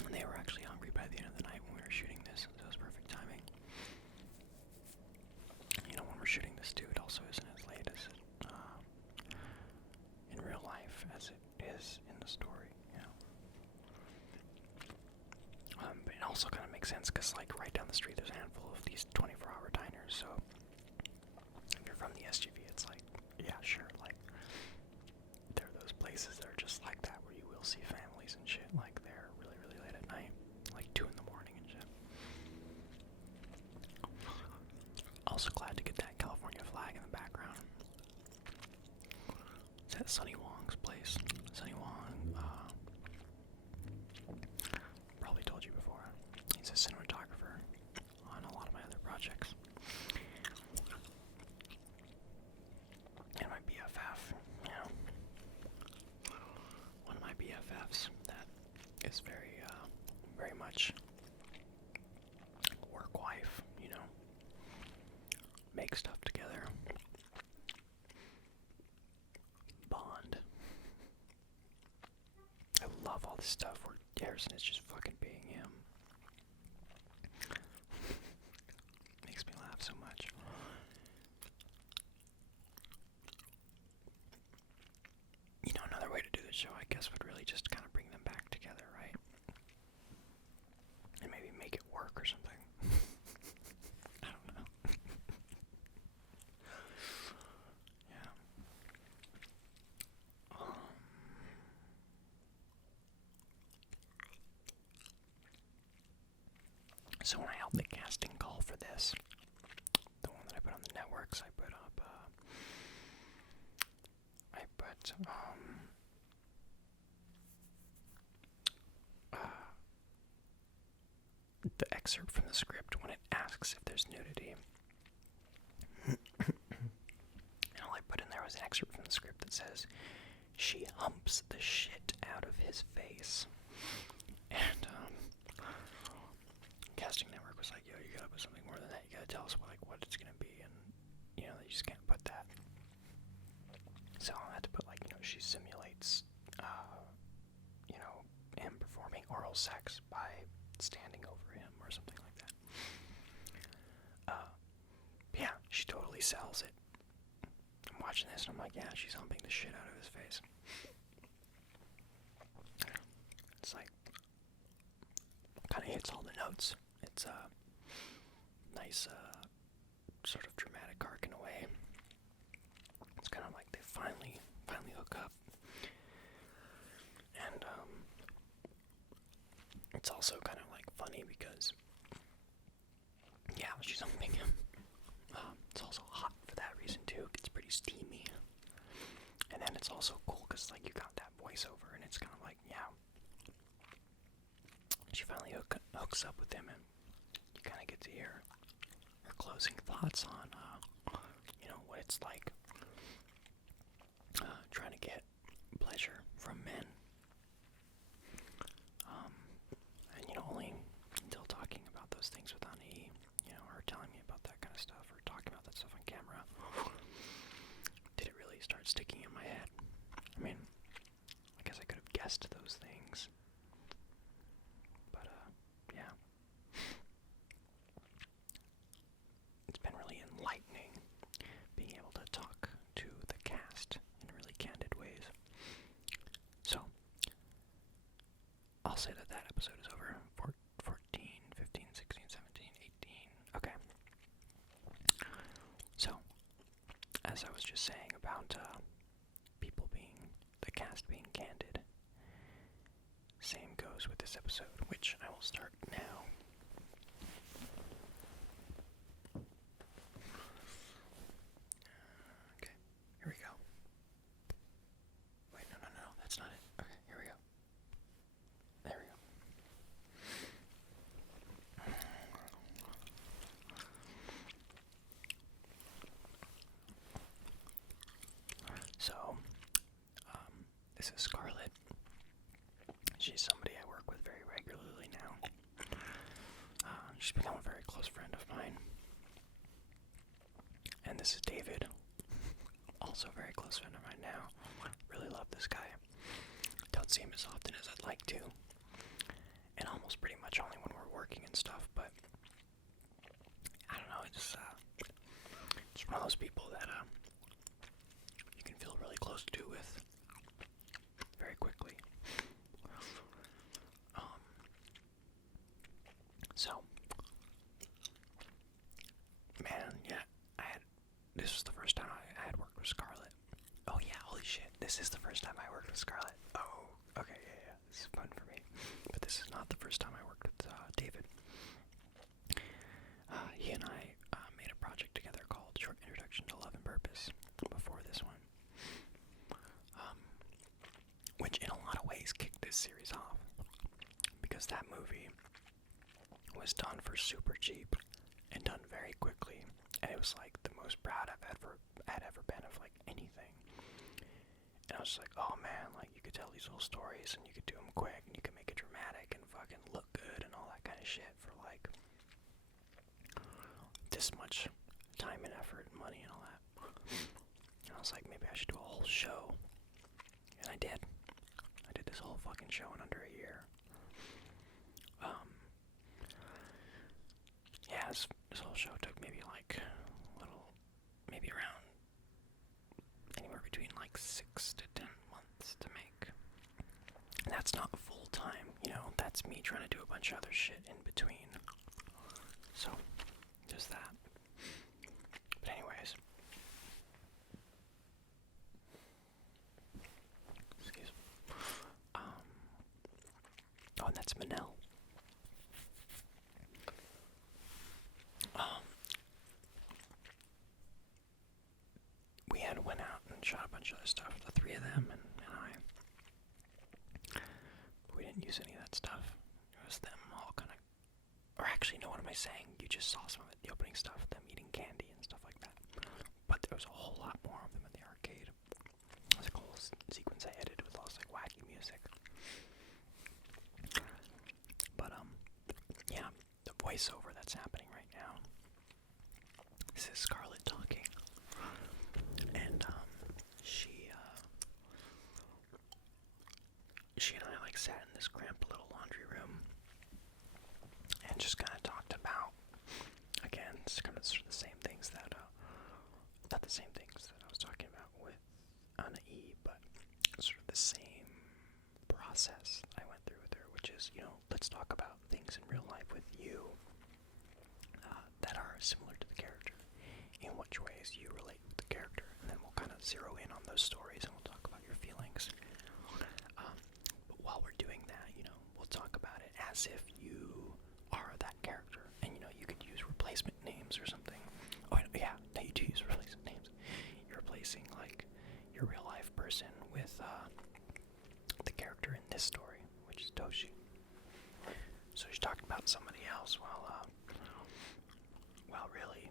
And they were actually hungry by the end of the night when we were shooting this, so it was perfect timing. When we're shooting this too, it also isn't as late as in real life as it is in the story, But it also kind of makes sense because, right down the street, there's a handful of these 24-hour diners. So if you're from the SUV, it's yeah, sure. There are those places that are just like that, where you will see families and shit. They're really, really late at night, 2 in the morning and shit. Also glad to get that California flag in the background. Is that Sonny Wong's place? Sonny Wong, probably told you before. He's a cinematographer on a lot of my other projects. And my BFF, one of my BFFs that is very much work wife, make stuff together, bond. I love all this stuff where Harrison is just fucking being him. Makes me laugh so much. Another way to do the show, I guess, would really just kind of bring them back together, right? And maybe make it work or something. I don't know. Yeah. So when I held the casting call for this, the one that I put on the excerpt from the script when it asks if there's nudity. And all I put in there was an excerpt from the script that says, "She humps the shit out of his face." And Casting Network was like, "Yo, you gotta put something more than that. You gotta tell us what it's gonna be." And they just can't put that. So I had to put she simulates him performing oral sex by standing over him or something like that. Yeah, she totally sells it. I'm watching this and I'm like, yeah, she's humping the shit out of his face. It's like, kind of hits all the notes. It's a nice, sort of dramatic arc in a way. It's kind of like they finally hook up. And, it's also kind of funny because, yeah, she's humping him. It's also hot for that reason too. It gets pretty steamy. And then it's also cool because you got that voiceover and it's kind of yeah. She finally hooks up with him and you kind of get to hear her closing thoughts on, what it's like trying to get pleasure from men. And only until talking about those things with Ani, her telling me about that kind of stuff, or talking about that stuff on camera, did it really start sticking in my head. I mean, I guess I could have guessed those things, but, yeah. It's been really enlightening being able to talk to the cast in really candid ways. So, I'll say that episode is over. 14, 15, 16, 17, 18. Okay. So, as I was just saying about the cast being candid, same goes with this episode, which I will start now. Okay, here we go. Wait, no, that's not it. Okay, here we go. There we go. So, this is Scarlett. She's somebody I work with very regularly now. She's become a very close friend of mine. And this is David, also a very close friend of mine now. Really love this guy. Don't see him as often as I'd like to. And almost pretty much only when we're working and stuff, but I don't know, it's one of those people that you can feel really close to with very quickly. So, man, yeah, this was the first time I had worked with Scarlett. Oh yeah, holy shit, this is the first time I worked with Scarlett. Oh, okay, yeah, this is fun for me. But this is not the first time I worked with David. He and I made a project together called Short Introduction to Love and Purpose before this one. Which in a lot of ways kicked this series off. Because that movie was done for super cheap and done very quickly. And it was the most proud I'd ever been of anything. And I was just like, oh man, you could tell these little stories and you could do them quick and you could make it dramatic and fucking look good and all that kind of shit for this much time and effort and money and all that. And I was like, maybe I should do a whole show. And I did. I did this whole fucking show in under a year. Yeah, this whole show took maybe maybe around anywhere between 6 to 10 months to make. And that's not full time, that's me trying to do a bunch of other shit in between. So, there's that. But anyways. Excuse me. Oh, and that's Manel. We went out and shot a bunch of other stuff, the three of them and I. We didn't use any of that stuff. It was them all kind of, or actually, no, what am I saying? You just saw some of it, the opening stuff, them eating candy and stuff like that. But there was a whole lot more of them in the arcade. There's like a whole sequence I edited with all this like wacky music. But yeah, the voiceover that's happening right now. This is Scarlett talking, and she and I like sat in this cramped little laundry room and just kind of talked about, again, it's kind of sort of the same things that not the same things that I was talking about with Anna E, but sort of the same process I went through with her, which is, let's talk about things in real life with you that are similar to the character, in which ways you relate with the character, and then we'll kind of zero in on those stories and we'll talk about your feelings. But while we're doing that, we'll talk about it as if you are that character, and you could use replacement names or something. Oh yeah, no, you do use replacement names. You're replacing like your real life person with the character in this story, which is Toshi. So she's talking about somebody else while really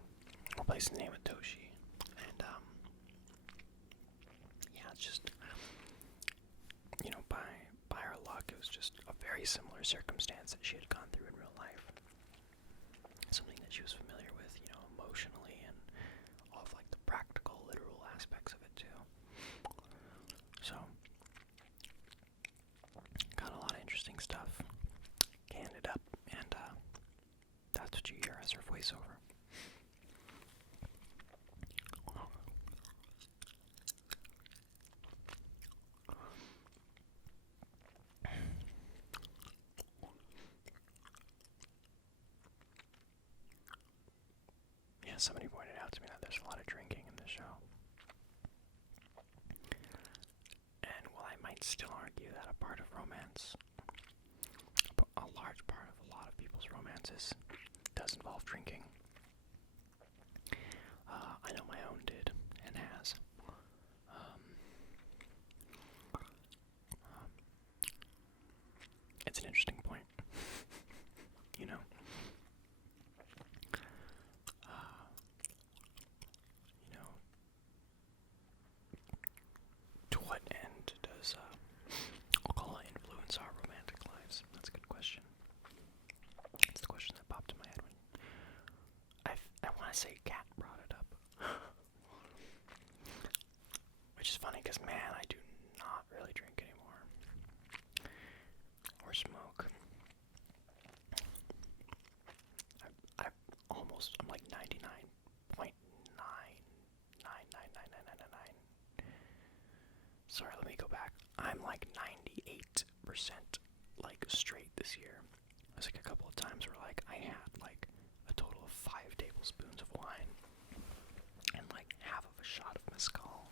replacing the name with Toshi. And yeah, it's just by her luck, it was just a very similar circumstance that she had gone through in real life. Something that she was familiar with, emotionally, and all of like the practical, literal aspects of it too. So got a lot of interesting stuff. Canned it up, and that's what you hear as her voiceover. Yeah, somebody pointed out to me that there's a lot of drinking in the show. And while I might still argue that a part of romance, a large part of a lot of people's romances does involve drinking. I know my own did, and has. It's an interesting point. To what end does alcohol influence our romantic lives? That's a good question. It's the question that popped in my head when I want to say Kat brought it up. Which is funny because, man, I do not really drink anymore. Or smoke. I'm like 99.9999999. Sorry, let me go back. I'm like 98% like straight this year. There's like a couple of times where like I had like a total of 5 tablespoons of wine and like half of a shot of mezcal.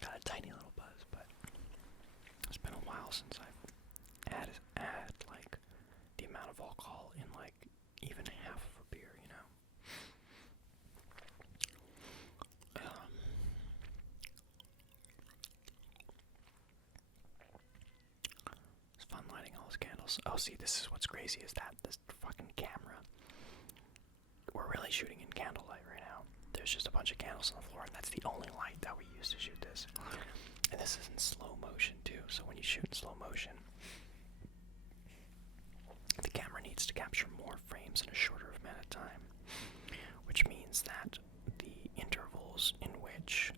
Got a tiny little buzz, but it's been a while since I've had like the amount of alcohol in like even half of a beer, It's fun lighting all those candles. Oh, see, this is what's crazy is that this fucking camera. We're really shooting in candlelight right now. There's just a bunch of candles on the floor, and that's the only light that we use to shoot this. And this is in slow motion too, so when you shoot in slow motion, the camera needs to capture more frames in a shorter amount of time, which means that the intervals in which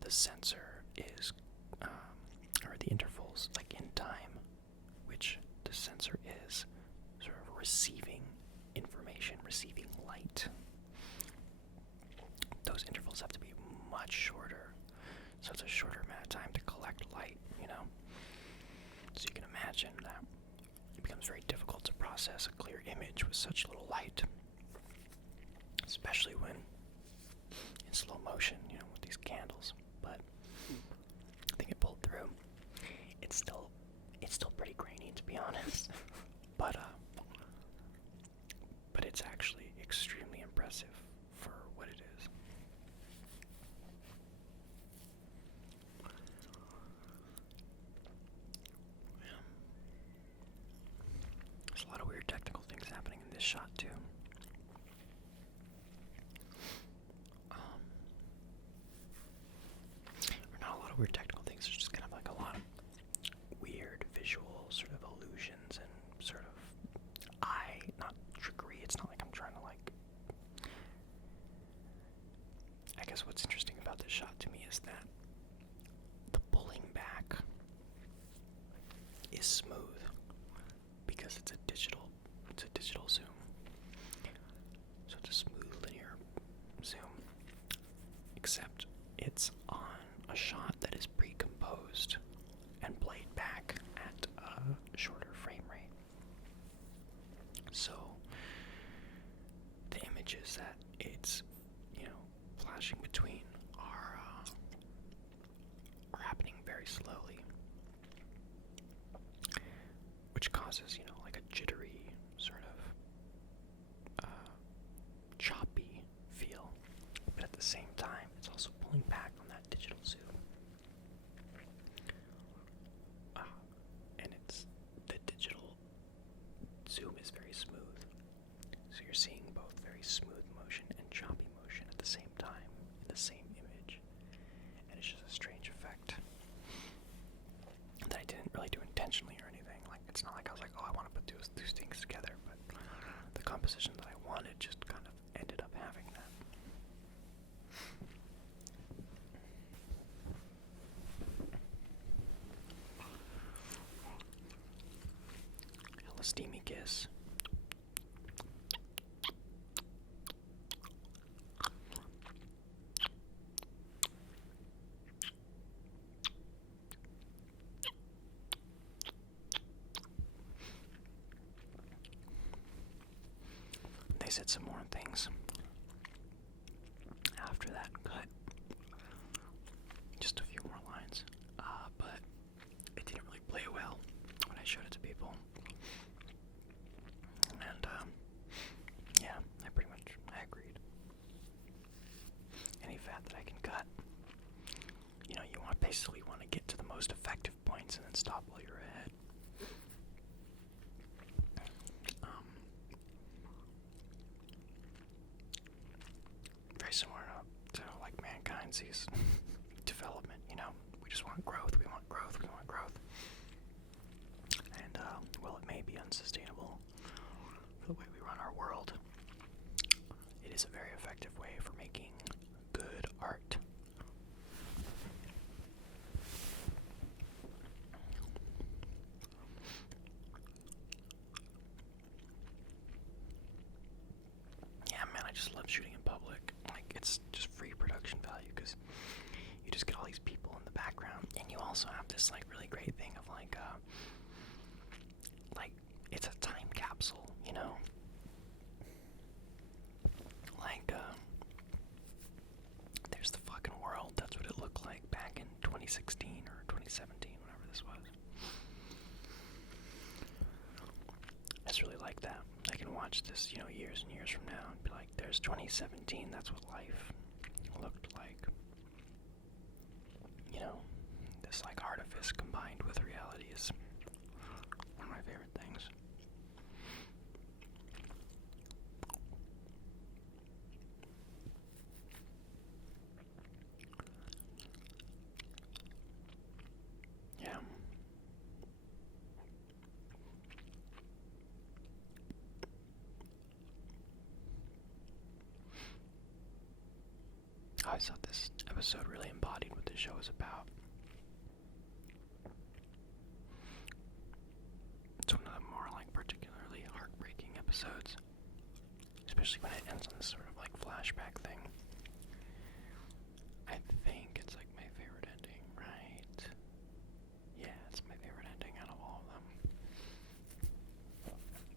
the sensor is, or the intervals, like in time, which the sensor is sort of receiving information, receiving light, those intervals have to be much shorter, so it's a shorter amount of time to collect light, So you can imagine that it becomes very difficult to process a clear image with such little light, especially when in slow motion, with these candles. But I think it pulled through. It's still pretty grainy, to be honest. but it's actually extremely impressive for what it is. is that the pulling back is smooth because it's a digital zoom. So it's a smooth linear zoom, except it's on a shot that is pre-composed and played back at a shorter frame rate. So the images that it's, flashing between are happening very slowly, which causes, like a jittery sort of choppy feel. But at the same time, it's also pulling back on that digital zoom. And the digital zoom is very smooth. So you're seeing both very smooth motion and choppy motion at the same time in the same image. And it's just a strange effect that I didn't really do intentionally or anything. Like, it's not like I was like, oh, I want to put those things together, but the composition that I wanted just kind of ended up having that. A steamy kiss. They said some more things after that cut. Just a few more lines. But it didn't really play well when I showed it to people. And, yeah, I agreed. Any fat that I can cut, you basically want to get to the most effective points and then stop while you're ahead. Very similar to like mankind sees development, we just want growth, we want growth. And, while it may be unsustainable for the way we run our world, it is a very effective way for making good art. Yeah, man, I just love shooting in public. Like, it's just free production value because you just get all these people in the background, and you also have this like really great thing of like it's a time capsule, like there's the fucking world. That's what it looked like back in 2016 or 2017, whenever this was. I just really like that. I can watch this, years and years from now and be like, there's 2017, that's what life looked like. This like artifice combined with reality is one of my favorite things. Yeah. I thought this episode really embodied what the show is about. It's one of the more like particularly heartbreaking episodes, especially when it ends on this sort of like flashback thing. I think it's like my favorite ending, right? Yeah, it's my favorite ending out of all of them.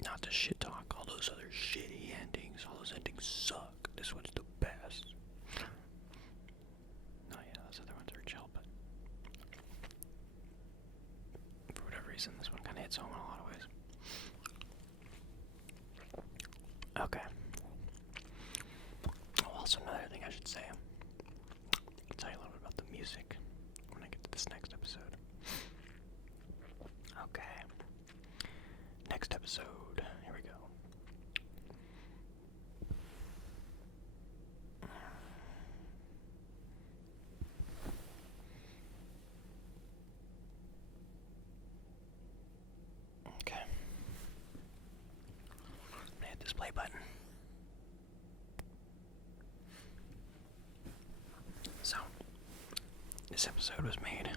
Not to shit talk all those other shitty endings. All those endings suck. This one's the best. No, yeah, those other ones are chill, but for whatever reason, this one kind of hits home in a lot of ways. Okay. Oh, also another thing I should say. I'll tell you a little bit about the music when I get to this next episode. Okay. Next episode. Here we go. Okay. I'm gonna hit this play button. So, this episode was made.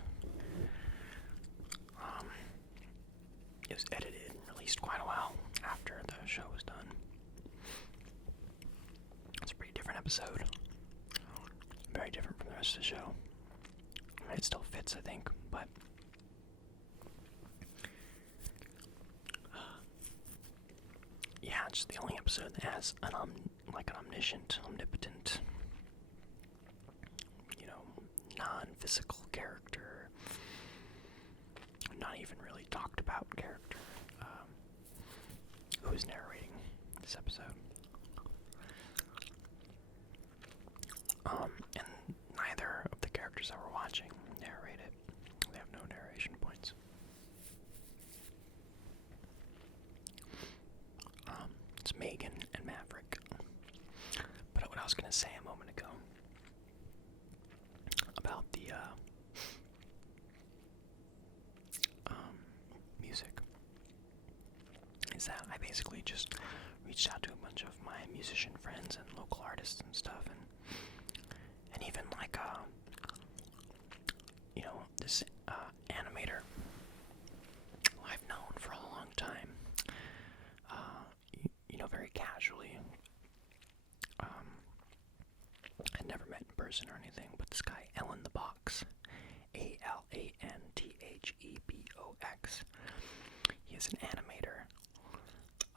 It was edited and released quite a while after the show was done. It's a pretty different episode. Very different from the rest of the show. I mean, it still fits, I think, but yeah, it's the only episode that has an omniscient, omnipotent, non-physical character, not even really talked about character, who is narrating this episode. And neither of the characters that we're watching narrate it. They have no narration points. It's Megan and Maverick. But what I was going to say a moment ago about the music is that I basically just reached out to a bunch of my musician friends and local artists and stuff, and even like this animator who I've known for a long time, very casually. I'd never met in person or anything, but this guy, Alan the Box, Alanthebox. He is an animator,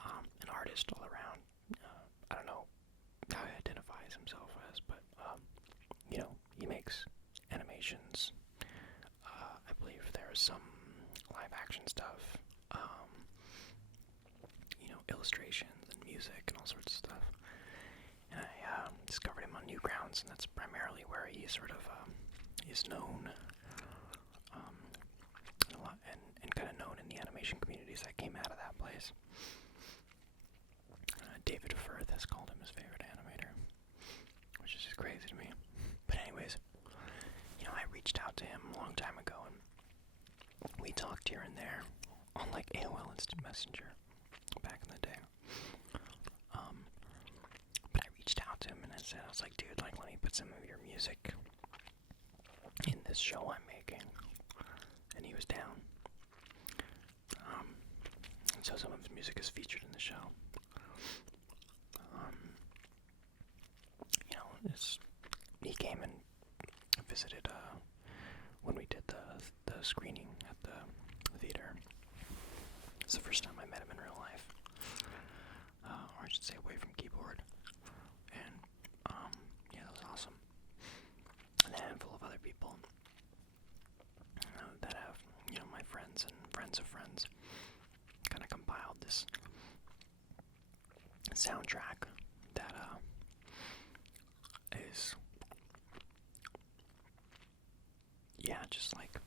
an artist all around. I don't know how he identifies himself as, but he makes animations. I believe there's some live action stuff, illustrations and music and all sorts of stuff. And I discovered him on Newgrounds, and that's primarily where he sort of is known, a lot, and kind of known in the animation communities that came out of that place. David Firth has called him his favorite animator, which is just crazy to me. But anyways, I reached out to him a long time ago, and we talked here and there on like AOL Instant Messenger back in the day. But I reached out to him and I was like, dude, let me put some of your music in this show I'm making. And he was down. And so some of his music is featured in the show. He came and visited when we did the screening at the theater. It's the first time I met him in real life, or I should say away from keyboard, and yeah, that was awesome. And a handful of other people that have, my friends and friends of friends, kind of compiled this soundtrack that is, just like,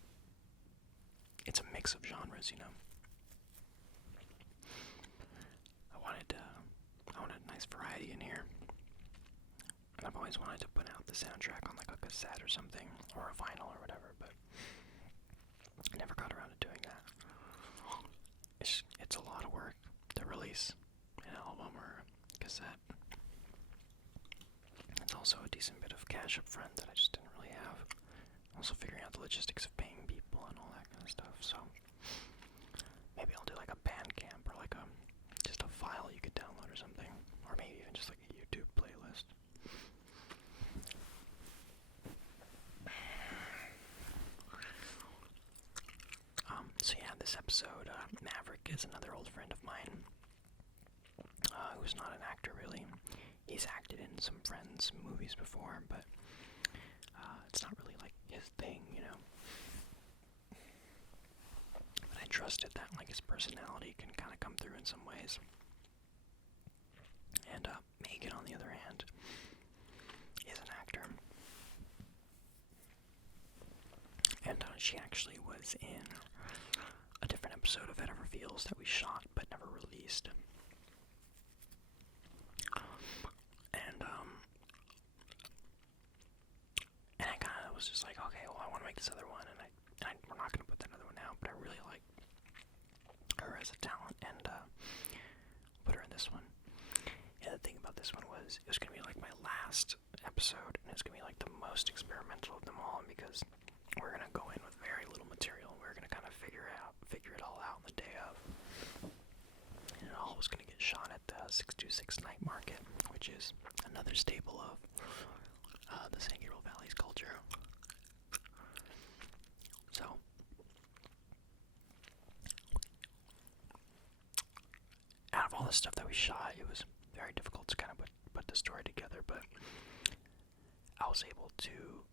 it's a mix of genres, I wanted a nice variety in here, and I've always wanted to put out the soundtrack on like a cassette or something, or a vinyl or whatever, but I never got around to doing that. It's a lot of work to release an album or a cassette. It's also a decent bit of cash up front that I just didn't really have. Also figuring out the logistics of paying people and all that kind of stuff, so maybe I'll do like a Bandcamp or like just a file you could download or something, or maybe even just like a YouTube playlist. So yeah, this episode, Maverick is another old friend of mine, who's not an actor really. He's acted in some Friends movies before, but it's not really like his thing, But I trusted that like his personality can kind of come through in some ways. And Megan, on the other hand, is an actor. And she actually was in a different episode of It Ever Feels that we shot but never released. And I kind of was just like, okay, well, I want to make this other one, and we're not going to put that other one out, but I really like her as a talent, and put her in this one. And the thing about this one was, it was going to be like my last episode, and it's going to be like the most experimental of them all, because we're gonna go in with very little material. We're gonna kind of figure it all out on the day of. And it all was gonna get shot at the 626 Night Market, which is another staple of the San Gabriel Valley's culture. So, out of all the stuff that we shot, it was very difficult to kind of put the story together, but I was able to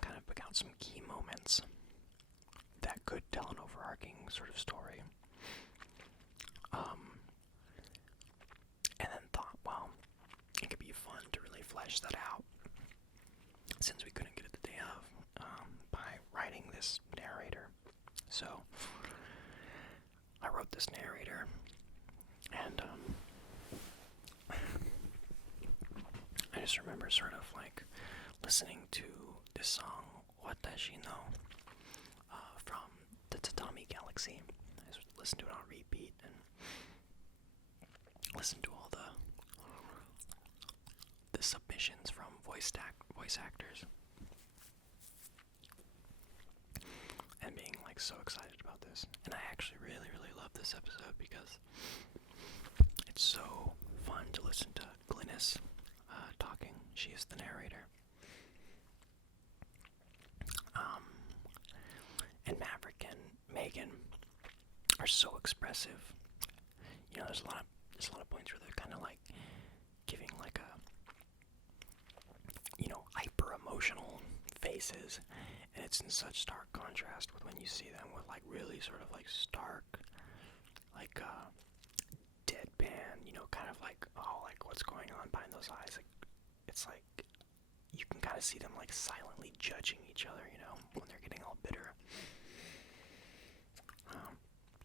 kind of pick out some key moments that could tell an overarching sort of story. And then thought, well, it could be fun to really flesh that out, since we couldn't get it the day of, by writing this narrator. So, I wrote this narrator, and I just remember sort of like listening to this song, What Does She Know, from the Tatami Galaxy. I just listened to it on repeat and listened to all the submissions from voice actors, and being like so excited about this. And I actually really, really love this episode because it's so fun to listen to Glynis talking. She is the narrator. And Maverick and Megan are so expressive. You know, there's a lot of points where they're kind of like giving like a, you know, hyper emotional faces, and it's in such stark contrast with when you see them with like really sort of like stark, like deadpan, you know, kind of like, oh, like what's going on behind those eyes. Like, it's like you can kind of see them like silently judging each other, you know, when they're getting all bitter.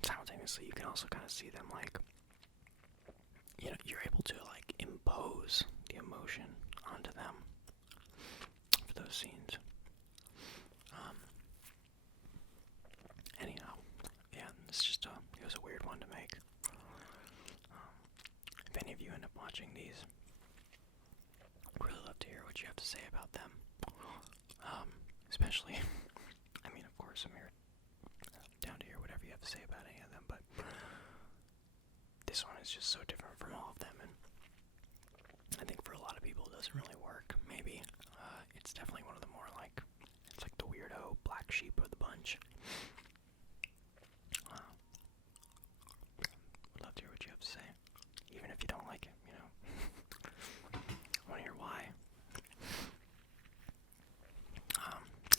Simultaneously, you can also kind of see them like, you know, you're able to like impose the emotion onto them for those scenes. Anyhow, yeah, it's just it was a weird one to make. If any of you end up watching these, I'd really love to hear what you have to say about them. Especially, I mean, of course, I'm here down to hear whatever you have to say about any of them, but this one is just so different from all of them, and I think for a lot of people it doesn't really work. Maybe it's definitely one of the more like, it's like the weirdo black sheep of the bunch. Would love to hear what you have to say, even if you don't like it, you know. I want to hear why.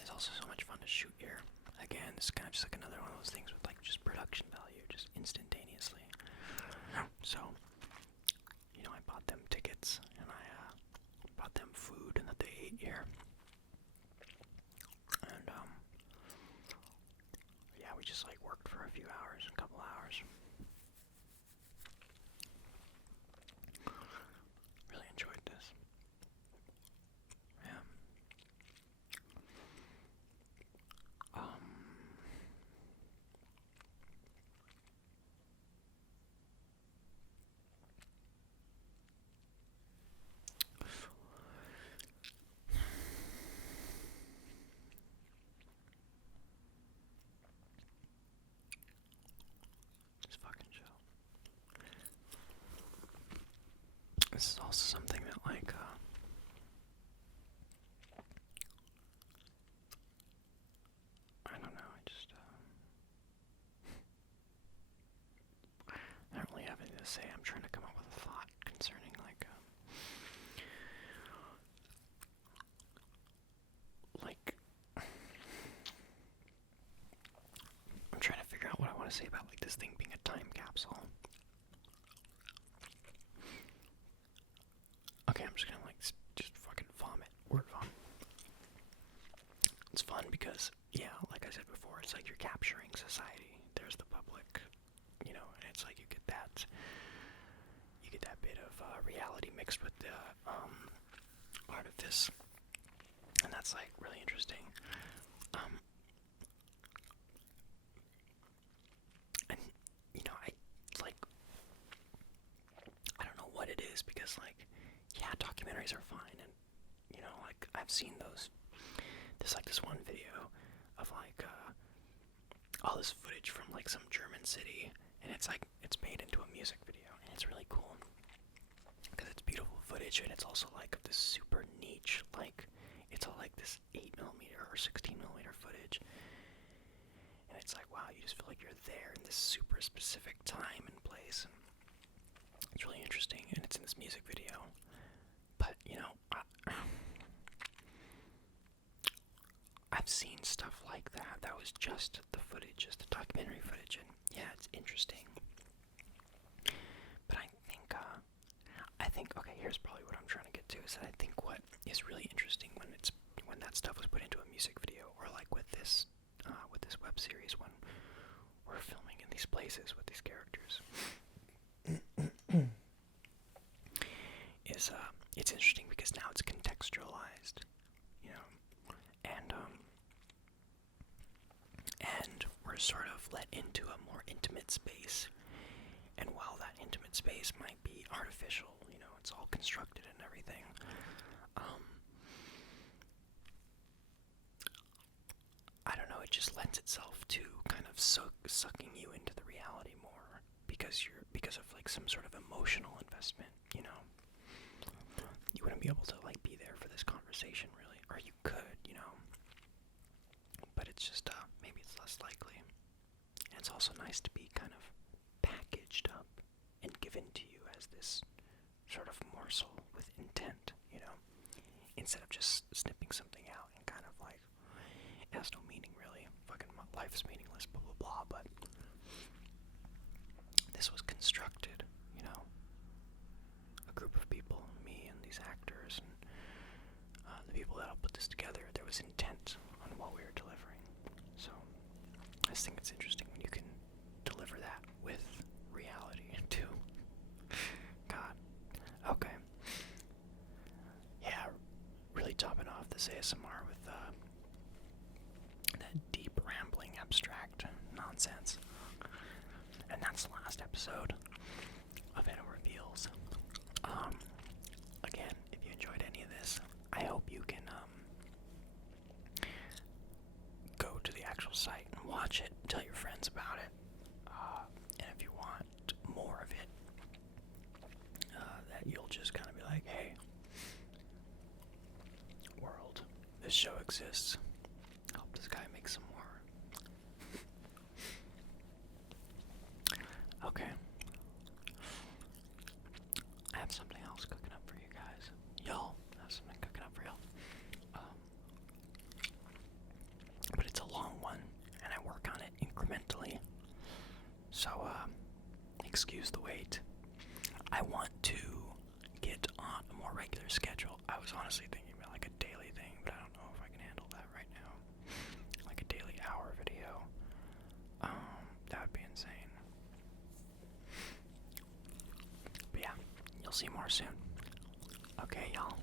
It's also so much fun to shoot here. Again, this is kind of just like another one of those things with like just production value, just instantaneously. So, you know, I bought them tickets, and I bought them food, and that they ate here. And, yeah, we just like worked for a couple hours. Really enjoyed this. Yeah. This fucking show. This is also something that, like, I don't know, I don't really have anything to say. I'm trying to come up with a thought concerning, like, I'm trying to figure out what I want to say about, like, this thing being a time capsule. Okay, I'm just gonna, like, just fucking word vomit. It's fun because, yeah, like I said before, it's like you're capturing society. There's the public, you know, and it's like you get that bit of reality mixed with the artifice, and that's like really interesting. And you know, I don't know what it is, because like, yeah, documentaries are fine, and you know, like I've seen those there's like this one video of like all this footage from like some German city, and it's like it's made into a music video, and it's really cool because it's beautiful footage, and it's also like of this super niche, like it's all like this 8mm or 16mm footage, and it's like, wow, you just feel like you're there in this super specific time and place. It's really interesting, and it's in this music video. But you know, I've seen stuff like that. That was just the footage, just the documentary footage, and yeah, it's interesting. But I think, okay, here's probably what I'm trying to get to, is that I think what is really interesting when that stuff was put into a music video, or like with this web series, when we're filming in these places with these characters, is it's interesting because now it's contextualized, you know, and we're sort of let into a more intimate space. And while that intimate space might be artificial, you know, it's all constructed and everything, I don't know, it just lends itself to kind of sucking you into the reality more, because of like some sort of emotional investment, you know. You wouldn't be able to like be there for this conversation really, or you could, you know, but it's just maybe it's less likely. And it's also nice to be kind of packaged up and given to you as this sort of morsel with intent, you know, instead of just snipping something out and kind of like, it has no meaning really, fucking life is meaningless, blah blah blah. But this was constructed, you know, a group of people, me and these actors and the people that helped put this together. There was intent on what we were delivering, so I just think it's interesting when you can deliver that with reality too. God. Okay. Yeah, really topping off this ASMR with that deep, rambling, abstract nonsense. And that's the last episode of Anna Reveals. Again, if you enjoyed any of this, I hope you can go to the actual site and watch it, tell your friends about it, and if you want more of it, that you'll just kind of be like, hey, world, this show exists. I hope this guy makes some more. Okay. I have something else cooking up for you guys. Y'all have something cooking up for y'all. But it's a long one, and I work on it incrementally. So, excuse the wait. I want to get on a more regular schedule. I was honestly thinking about like a daily thing, but I don't know if I can handle that right now. Like a daily hour video. That would be insane. But yeah, you'll see more soon. Okay, y'all.